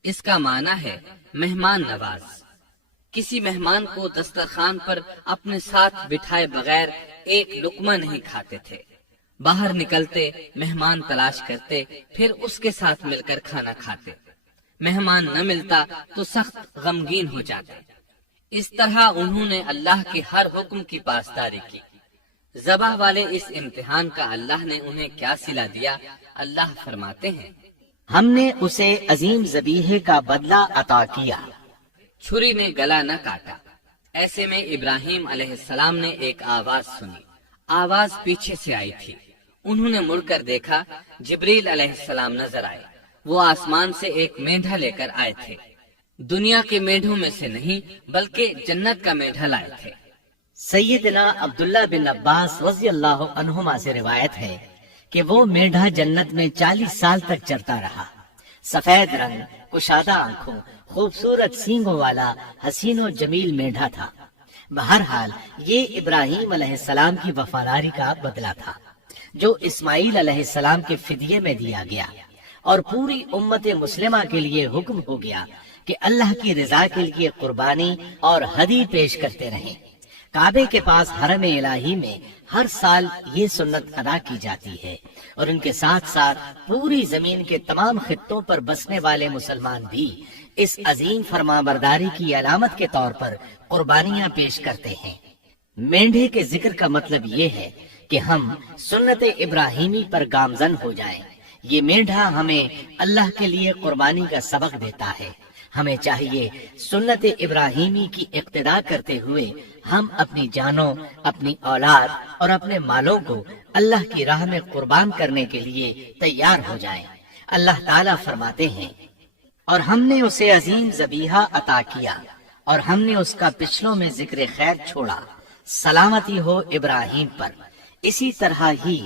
اس کا معنی ہے مہمان نواز۔ کسی مہمان کو دسترخوان پر اپنے ساتھ بٹھائے بغیر ایک لقمہ نہیں کھاتے تھے، باہر نکلتے مہمان تلاش کرتے، پھر اس کے ساتھ مل کر کھانا کھاتے، مہمان نہ ملتا تو سخت غمگین ہو جاتے۔ اس طرح انہوں نے اللہ کے ہر حکم کی پاسداری کی۔ ذبح والے اس امتحان کا اللہ نے انہیں کیا صلہ دیا؟ اللہ فرماتے ہیں، ہم نے اسے عظیم ذبیحے کا بدلہ عطا کیا۔ چھری نے گلا نہ کاٹا۔ ایسے میں ابراہیم علیہ السلام نے ایک آواز سنی، آواز پیچھے سے آئی تھی۔ انہوں نے مڑ کر دیکھا، جبریل علیہ السلام نظر آئے۔ وہ آسمان سے ایک مینڈھا لے کر آئے تھے، دنیا کے مینڈھوں میں سے نہیں بلکہ جنت کا مینڈھا لائے تھے۔ سیدنا عبداللہ بن عباس رضی اللہ عنہما سے روایت ہے کہ وہ مینڈھا جنت میں 40 سال تک چرتا رہا۔ سفید رنگ، کشادہ آنکھوں، خوبصورت سینگوں والا حسین و جمیل مینڈھا تھا۔ بہرحال یہ ابراہیم علیہ السلام کی وفاداری کا بدلہ تھا جو اسماعیل علیہ السلام کے فدیے میں دیا گیا، اور پوری امت مسلمہ کے لیے حکم ہو گیا کہ اللہ کی رضا کے لیے قربانی اور ہدی پیش کرتے رہیں۔ کعبے کے پاس حرم الہی میں ہر سال یہ سنت ادا کی جاتی ہے، اور ان کے ساتھ ساتھ پوری زمین کے تمام خطوں پر بسنے والے مسلمان بھی اس عظیم فرمانبرداری کی علامت کے طور پر قربانیاں پیش کرتے ہیں۔ مینڈھے کے ذکر کا مطلب یہ ہے کہ ہم سنت ابراہیمی پر گامزن ہو جائیں۔ یہ مینڈھا ہمیں اللہ کے لیے قربانی کا سبق دیتا ہے۔ ہمیں چاہیے سنت ابراہیمی کی اقتدا کرتے ہوئے ہم اپنی جانوں، اپنی اولاد اور اپنے مالوں کو اللہ کی راہ میں قربان کرنے کے لیے تیار ہو جائیں۔ اللہ تعالیٰ فرماتے ہیں، اور ہم نے اسے عظیم ذبیحہ عطا کیا اور ہم نے اس کا پچھلوں میں ذکر خیر چھوڑا، سلامتی ہو ابراہیم پر۔ اسی طرح ہی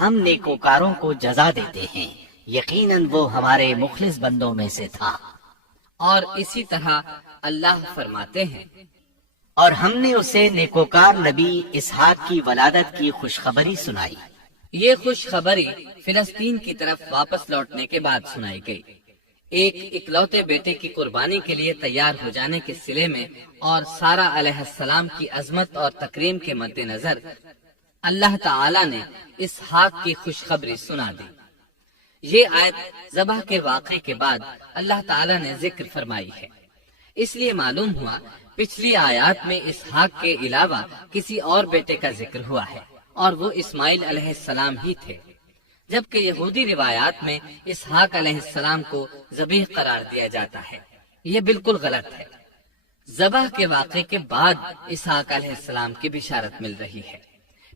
ہم نیکوکاروں کو جزا دیتے ہیں، یقیناً وہ ہمارے مخلص بندوں میں سے تھا۔ اور اسی طرح اللہ فرماتے ہیں، اور ہم نے اسے نیکوکار نبی اسحاق کی ولادت کی خوشخبری سنائی۔ یہ خوشخبری فلسطین کی طرف واپس لوٹنے کے بعد سنائی گئی۔ ایک اکلوتے بیٹے کی قربانی کے لیے تیار ہو جانے کے صلے میں اور سارہ علیہ السلام کی عظمت اور تکریم کے مد نظر اللہ تعالی نے اسحاق کی خوشخبری سنا دی۔ یہ آیت ذبح کے واقعے کے بعد اللہ تعالی نے ذکر فرمائی ہے، اس لیے معلوم ہوا پچھلی آیات میں اسحاق کے علاوہ کسی اور بیٹے کا ذکر ہوا ہے اور وہ اسماعیل علیہ السلام ہی تھے، جبکہ یہودی روایات میں اسحاق علیہ السلام کو ذبیح قرار دیا جاتا ہے۔ یہ بالکل غلط ہے۔ ذبح کے واقعے کے بعد اسحاق علیہ السلام کی بشارت مل رہی ہے،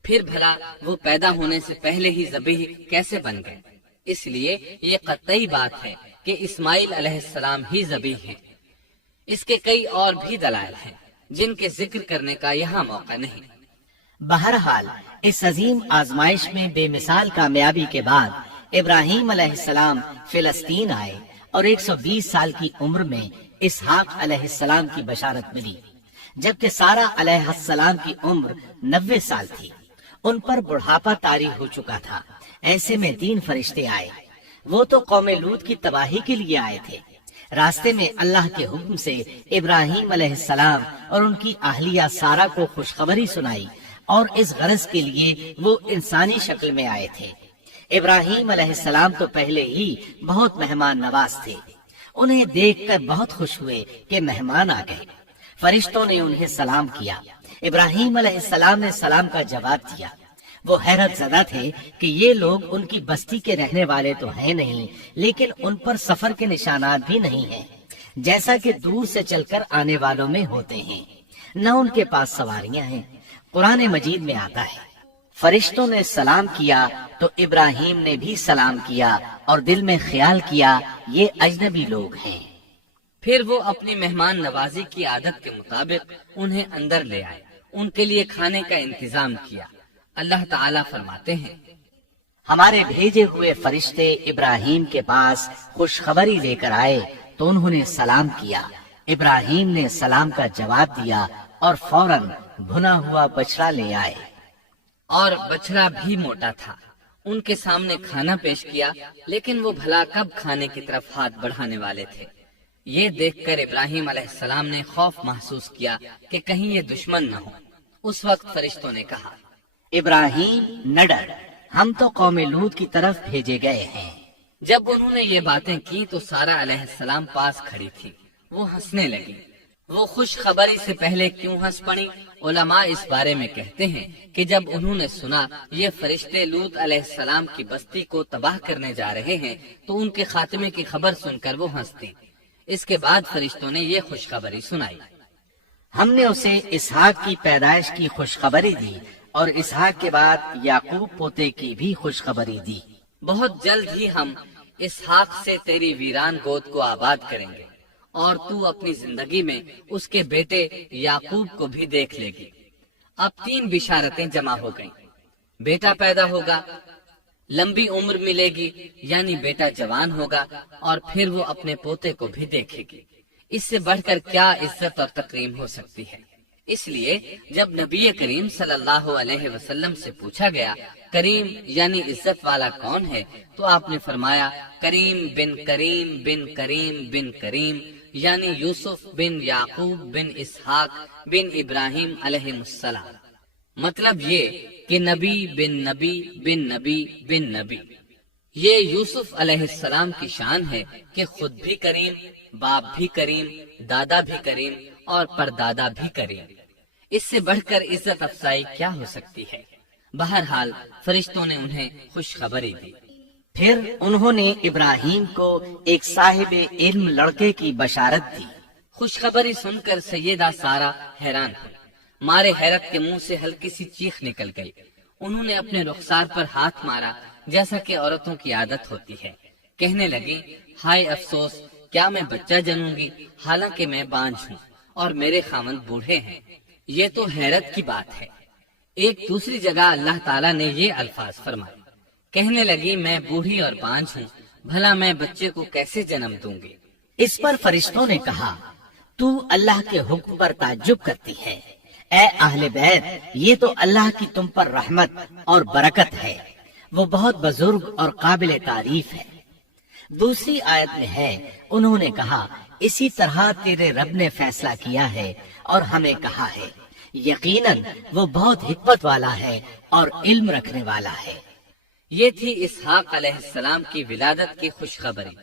پھر بھلا وہ پیدا ہونے سے پہلے ہی ذبیح کیسے بن گئے؟ اس لیے یہ قطعی بات ہے کہ اسماعیل علیہ السلام ہی ذبیح ہیں۔ اس کے کئی اور بھی دلائل ہیں جن کے ذکر کرنے کا یہاں موقع نہیں۔ بہرحال اس عظیم آزمائش میں بے مثال کامیابی کے بعد ابراہیم علیہ السلام فلسطین آئے اور 120 سال کی عمر میں اسحاق علیہ السلام کی بشارت ملی، جبکہ سارہ علیہ السلام کی عمر 90 سال تھی۔ ان پر بڑھاپا طاری ہو چکا تھا۔ ایسے میں 3 فرشتے آئے۔ وہ تو قوم لوط کی تباہی کے لیے آئے تھے۔ راستے میں اللہ کے حکم سے ابراہیم علیہ السلام اور ان کی اہلیہ سارہ کو خوشخبری سنائی، اور اس غرض کے لیے وہ انسانی شکل میں آئے تھے۔ ابراہیم علیہ السلام تو پہلے ہی بہت مہمان نواز تھے۔ انہیں دیکھ کر بہت خوش ہوئے کہ مہمان آ گئے۔ فرشتوں نے انہیں سلام کیا۔ ابراہیم علیہ السلام نے سلام کا جواب دیا۔ وہ حیرت زدہ تھے کہ یہ لوگ ان کی بستی کے رہنے والے تو ہیں نہیں، لیکن ان پر سفر کے نشانات بھی نہیں ہیں، جیسا کہ دور سے چل کر آنے والوں میں ہوتے ہیں۔ نہ ان کے پاس سواریاں ہیں۔ قرآن مجید میں آتا ہے، فرشتوں نے سلام کیا تو ابراہیم نے بھی سلام کیا اور دل میں خیال کیا یہ اجنبی لوگ ہیں۔ پھر وہ اپنی مہمان نوازی کی عادت کے مطابق انہیں اندر لے آئے، ان کے لیے کھانے کا انتظام کیا۔ اللہ تعالیٰ فرماتے ہیں، ہمارے بھیجے ہوئے فرشتے ابراہیم کے پاس خوشخبری لے کر آئے تو انہوں نے سلام کیا۔ ابراہیم نے سلام کا جواب دیا اور فوراً بھنا ہوا بچڑا لے آئے، اور بچڑا بھی موٹا تھا۔ ان کے سامنے کھانا پیش کیا، لیکن وہ بھلا کب کھانے کی طرف ہاتھ بڑھانے والے تھے۔ یہ دیکھ کر ابراہیم علیہ السلام نے خوف محسوس کیا کہ کہیں یہ دشمن نہ ہو۔ اس وقت فرشتوں نے کہا، ابراہیم نہ ڈر، ہم تو قوم لوط کی طرف بھیجے گئے ہیں۔ جب انہوں نے یہ باتیں کی تو سارہ علیہ السلام پاس کھڑی تھی۔ وہ ہنسنے لگی۔ وہ خوش خبری سے پہلے کیوں ہنس پڑی؟ علماء اس بارے میں کہتے ہیں کہ جب انہوں نے سنا یہ فرشتے لوط علیہ السلام کی بستی کو تباہ کرنے جا رہے ہیں تو ان کے خاتمے کی خبر سن کر وہ ہنستی۔ اس کے بعد فرشتوں نے یہ خوشخبری سنائی، ہم نے اسے اسحاق کی پیدائش کی خوشخبری دی اور اسحاق کے بعد یعقوب پوتے کی بھی خوشخبری دی۔ بہت جلد ہی ہم اسحاق سے تیری ویران گود کو آباد کریں گے اور تو اپنی زندگی میں اس کے بیٹے یعقوب کو بھی دیکھ لے گی۔ اب 3 بشارتیں جمع ہو گئیں۔ بیٹا پیدا ہوگا، لمبی عمر ملے گی یعنی بیٹا جوان ہوگا، اور پھر وہ اپنے پوتے کو بھی دیکھے گی۔ اس سے بڑھ کر کیا عزت اور تکریم ہو سکتی ہے؟ اس لیے جب نبی کریم صلی اللہ علیہ وسلم سے پوچھا گیا کریم یعنی عزت والا کون ہے، تو آپ نے فرمایا کریم بن کریم بن کریم بن کریم، یعنی یوسف بن یعقوب بن اسحاق بن ابراہیم علیہ السلام۔ مطلب یہ کہ نبی بن نبی بن نبی بن نبی۔ یہ یوسف علیہ السلام کی شان ہے کہ خود بھی کریم، باپ بھی کریم، دادا بھی کریم اور پردادا بھی کریم۔ اس سے بڑھ کر عزت افزائی کیا ہو سکتی ہے؟ بہرحال فرشتوں نے انہیں خوشخبری دی۔ پھر انہوں نے ابراہیم کو ایک صاحب علم لڑکے کی بشارت دی۔ خوشخبری سن کر سیدہ سارہ حیران ہوئی۔ مارے حیرت کے منہ سے ہلکی سی چیخ نکل گئی۔ انہوں نے اپنے رخسار پر ہاتھ مارا جیسا کہ عورتوں کی عادت ہوتی ہے۔ کہنے لگی، ہائے افسوس کیا میں بچہ جنوں گی حالانکہ میں بانجھ ہوں اور میرے خاوند بوڑھے ہیں؟ یہ تو حیرت کی بات ہے۔ ایک دوسری جگہ اللہ تعالیٰ نے یہ الفاظ فرمائے، کہنے لگی میں بوڑھی اور بانجھ ہوں، بھلا میں بچے کو کیسے جنم دوں گی؟ اس پر فرشتوں نے کہا تو اللہ کے حکم پر تعجب کرتی ہے، اے اہل بیت، یہ تو اللہ کی تم پر رحمت اور برکت ہے، وہ بہت بزرگ اور قابل تعریف ہے۔ دوسری آیت میں ہے، انہوں نے کہا اسی طرح تیرے رب نے فیصلہ کیا ہے اور ہمیں کہا ہے، یقیناً وہ بہت حکمت والا ہے اور علم رکھنے والا ہے۔ یہ تھی اسحاق علیہ السلام کی ولادت کی خوشخبری۔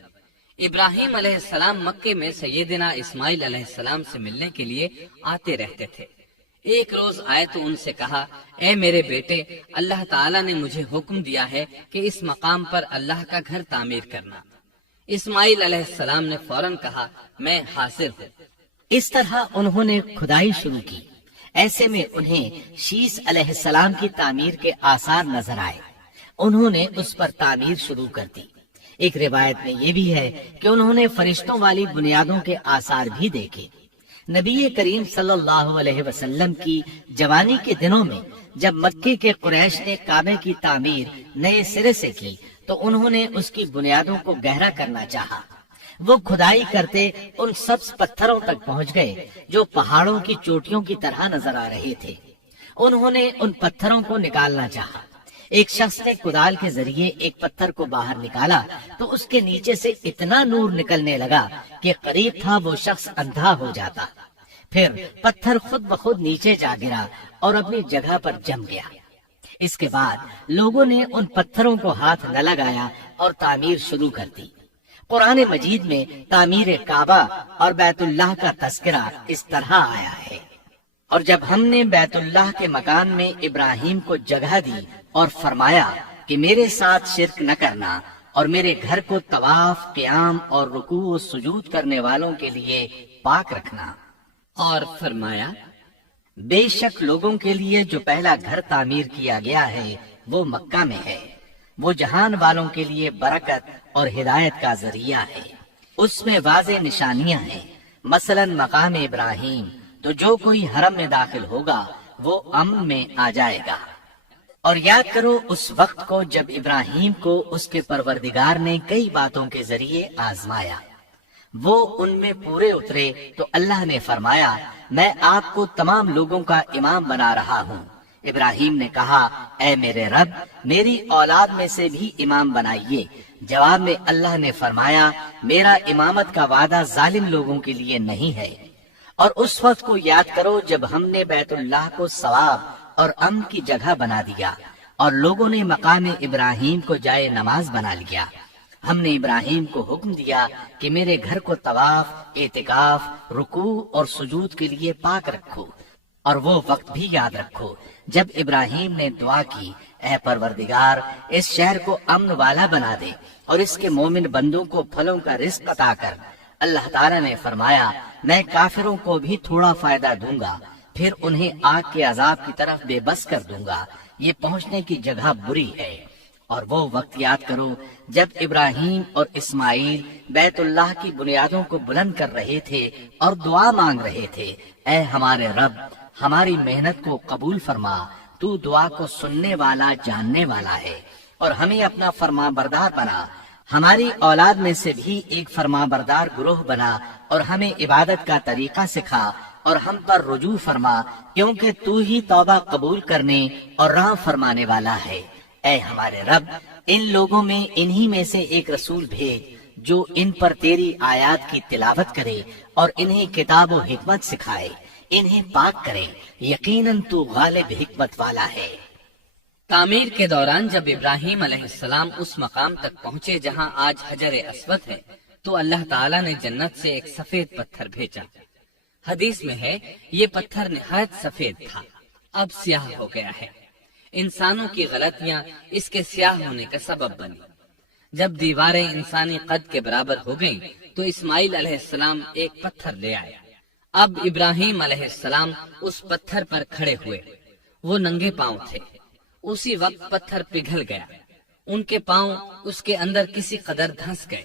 ابراہیم علیہ السلام مکے میں سیدنا اسماعیل علیہ السلام سے ملنے کے لیے آتے رہتے تھے۔ ایک روز آئے تو ان سے کہا، اے میرے بیٹے، اللہ تعالیٰ نے مجھے حکم دیا ہے کہ اس مقام پر اللہ کا گھر تعمیر کرنا۔ اسماعیل علیہ السلام نے فوراً کہا، میں حاضر ہوں۔ اس طرح انہوں نے کھدائی شروع کی۔ ایسے میں انہیں شیش علیہ السلام کی تعمیر کے آثار نظر آئے، انہوں نے اس پر تعمیر شروع کر دی۔ ایک روایت میں یہ بھی ہے کہ انہوں نے فرشتوں والی بنیادوں کے آثار بھی دیکھے۔ نبی کریم صلی اللہ علیہ وسلم کی جوانی کے دنوں میں جب مکے کے قریش نے کعبے کی تعمیر نئے سرے سے کی تو انہوں نے اس کی بنیادوں کو گہرا کرنا چاہا۔ وہ کھدائی کرتے ان سبز پتھروں تک پہنچ گئے جو پہاڑوں کی چوٹیوں کی طرح نظر آ رہے تھے۔ انہوں نے ان پتھروں کو نکالنا چاہا۔ ایک شخص نے کدال کے ذریعے ایک پتھر کو باہر نکالا تو اس کے نیچے سے اتنا نور نکلنے لگا کہ قریب تھا وہ شخص اندھا ہو جاتا۔ پھر پتھر خود بخود نیچے جا گرا اور اپنی جگہ پر جم گیا۔ اس کے بعد لوگوں نے ان پتھروں کو ہاتھ نہ لگایا اور تعمیر شروع کر دی۔ قرآن مجید میں تعمیر کعبہ اور بیت اللہ کا تذکرہ اس طرح آیا ہے، اور جب ہم نے بیت اللہ کے مکان میں ابراہیم کو جگہ دی اور فرمایا کہ میرے ساتھ شرک نہ کرنا اور میرے گھر کو طواف، قیام اور رکوع و سجود کرنے والوں کے لیے پاک رکھنا، اور فرمایا بے شک لوگوں کے لیے جو پہلا گھر تعمیر کیا گیا ہے وہ مکہ میں ہے، وہ جہان والوں کے لیے برکت اور ہدایت کا ذریعہ ہے۔ اس میں واضح نشانیاں ہیں، مثلا مقام ابراہیم، تو جو کوئی حرم میں داخل ہوگا وہ امن میں آ جائے گا۔ اور یاد کرو اس وقت کو جب ابراہیم کو اس کے پروردگار نے کئی باتوں کے ذریعے آزمایا، وہ ان میں پورے اترے تو اللہ نے فرمایا میں آپ کو تمام لوگوں کا امام بنا رہا ہوں۔ ابراہیم نے کہا اے میرے رب، میری اولاد میں سے بھی امام بنائیے۔ جواب میں اللہ نے فرمایا میرا امامت کا وعدہ ظالم لوگوں کے لیے نہیں ہے۔ اور اس وقت کو یاد کرو جب ہم نے بیت اللہ کو ثواب اور امن کی جگہ بنا دیا اور لوگوں نے مقام ابراہیم کو جائے نماز بنا لیا۔ ہم نے ابراہیم کو حکم دیا کہ میرے گھر کو طواف، اعتکاف، رکوع اور سجود کے لیے پاک رکھو، اور وہ وقت بھی یاد رکھو جب ابراہیم نے دعا کی اے پروردگار اس شہر کو امن والا بنا دے اور اس کے مومن بندوں کو پھلوں کا رزق عطا کر۔ اللہ تعالیٰ نے فرمایا میں کافروں کو بھی تھوڑا فائدہ دوں گا، پھر انہیں آگ کے عذاب کی طرف بے بس کر دوں گا، یہ پہنچنے کی جگہ بری ہے۔ اور وہ وقت یاد کرو جب ابراہیم اور اسماعیل بیت اللہ کی بنیادوں کو بلند کر رہے تھے اور دعا مانگ رہے تھے اے ہمارے رب، ہماری محنت کو قبول فرما، تو دعا کو سننے والا، جاننے والا ہے، اور ہمیں اپنا فرما بردار بنا، ہماری اولاد میں سے بھی ایک فرما بردار گروہ بنا، اور ہمیں عبادت کا طریقہ سکھا اور ہم پر رجوع فرما، کیونکہ تو ہی توبہ قبول کرنے اور راہ فرمانے والا ہے۔ اے ہمارے رب، ان لوگوں میں انہی میں سے ایک رسول بھیج جو ان پر تیری آیات کی تلاوت کرے اور انہیں کتاب و حکمت سکھائے، انہیں پاک کرے، یقیناً تو غالب حکمت والا ہے۔ تعمیر کے دوران جب ابراہیم علیہ السلام اس مقام تک پہنچے جہاں آج حجر اسود ہے تو اللہ تعالیٰ نے جنت سے ایک سفید پتھر بھیجا۔ حدیث میں ہے یہ پتھر نہایت سفید تھا، اب سیاہ ہو گیا ہے۔ انسانوں کی غلطیاں اس کے سیاہ ہونے کا سبب بنی۔ جب دیواریں انسانی قد کے برابر ہو گئیں تو اسماعیل علیہ السلام ایک پتھر لے آئے۔ اب ابراہیم علیہ السلام اس پتھر پر کھڑے ہوئے، وہ ننگے پاؤں تھے۔ اسی وقت پتھر پگھل گیا، ان کے پاؤں اس کے اندر کسی قدر دھنس گئے۔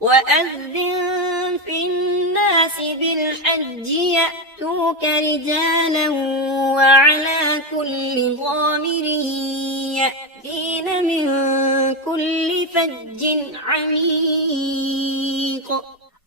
وأذن في الناس بالحج يأتوك رجالا وعلى كل ضامر يأتين من كل فج عميق।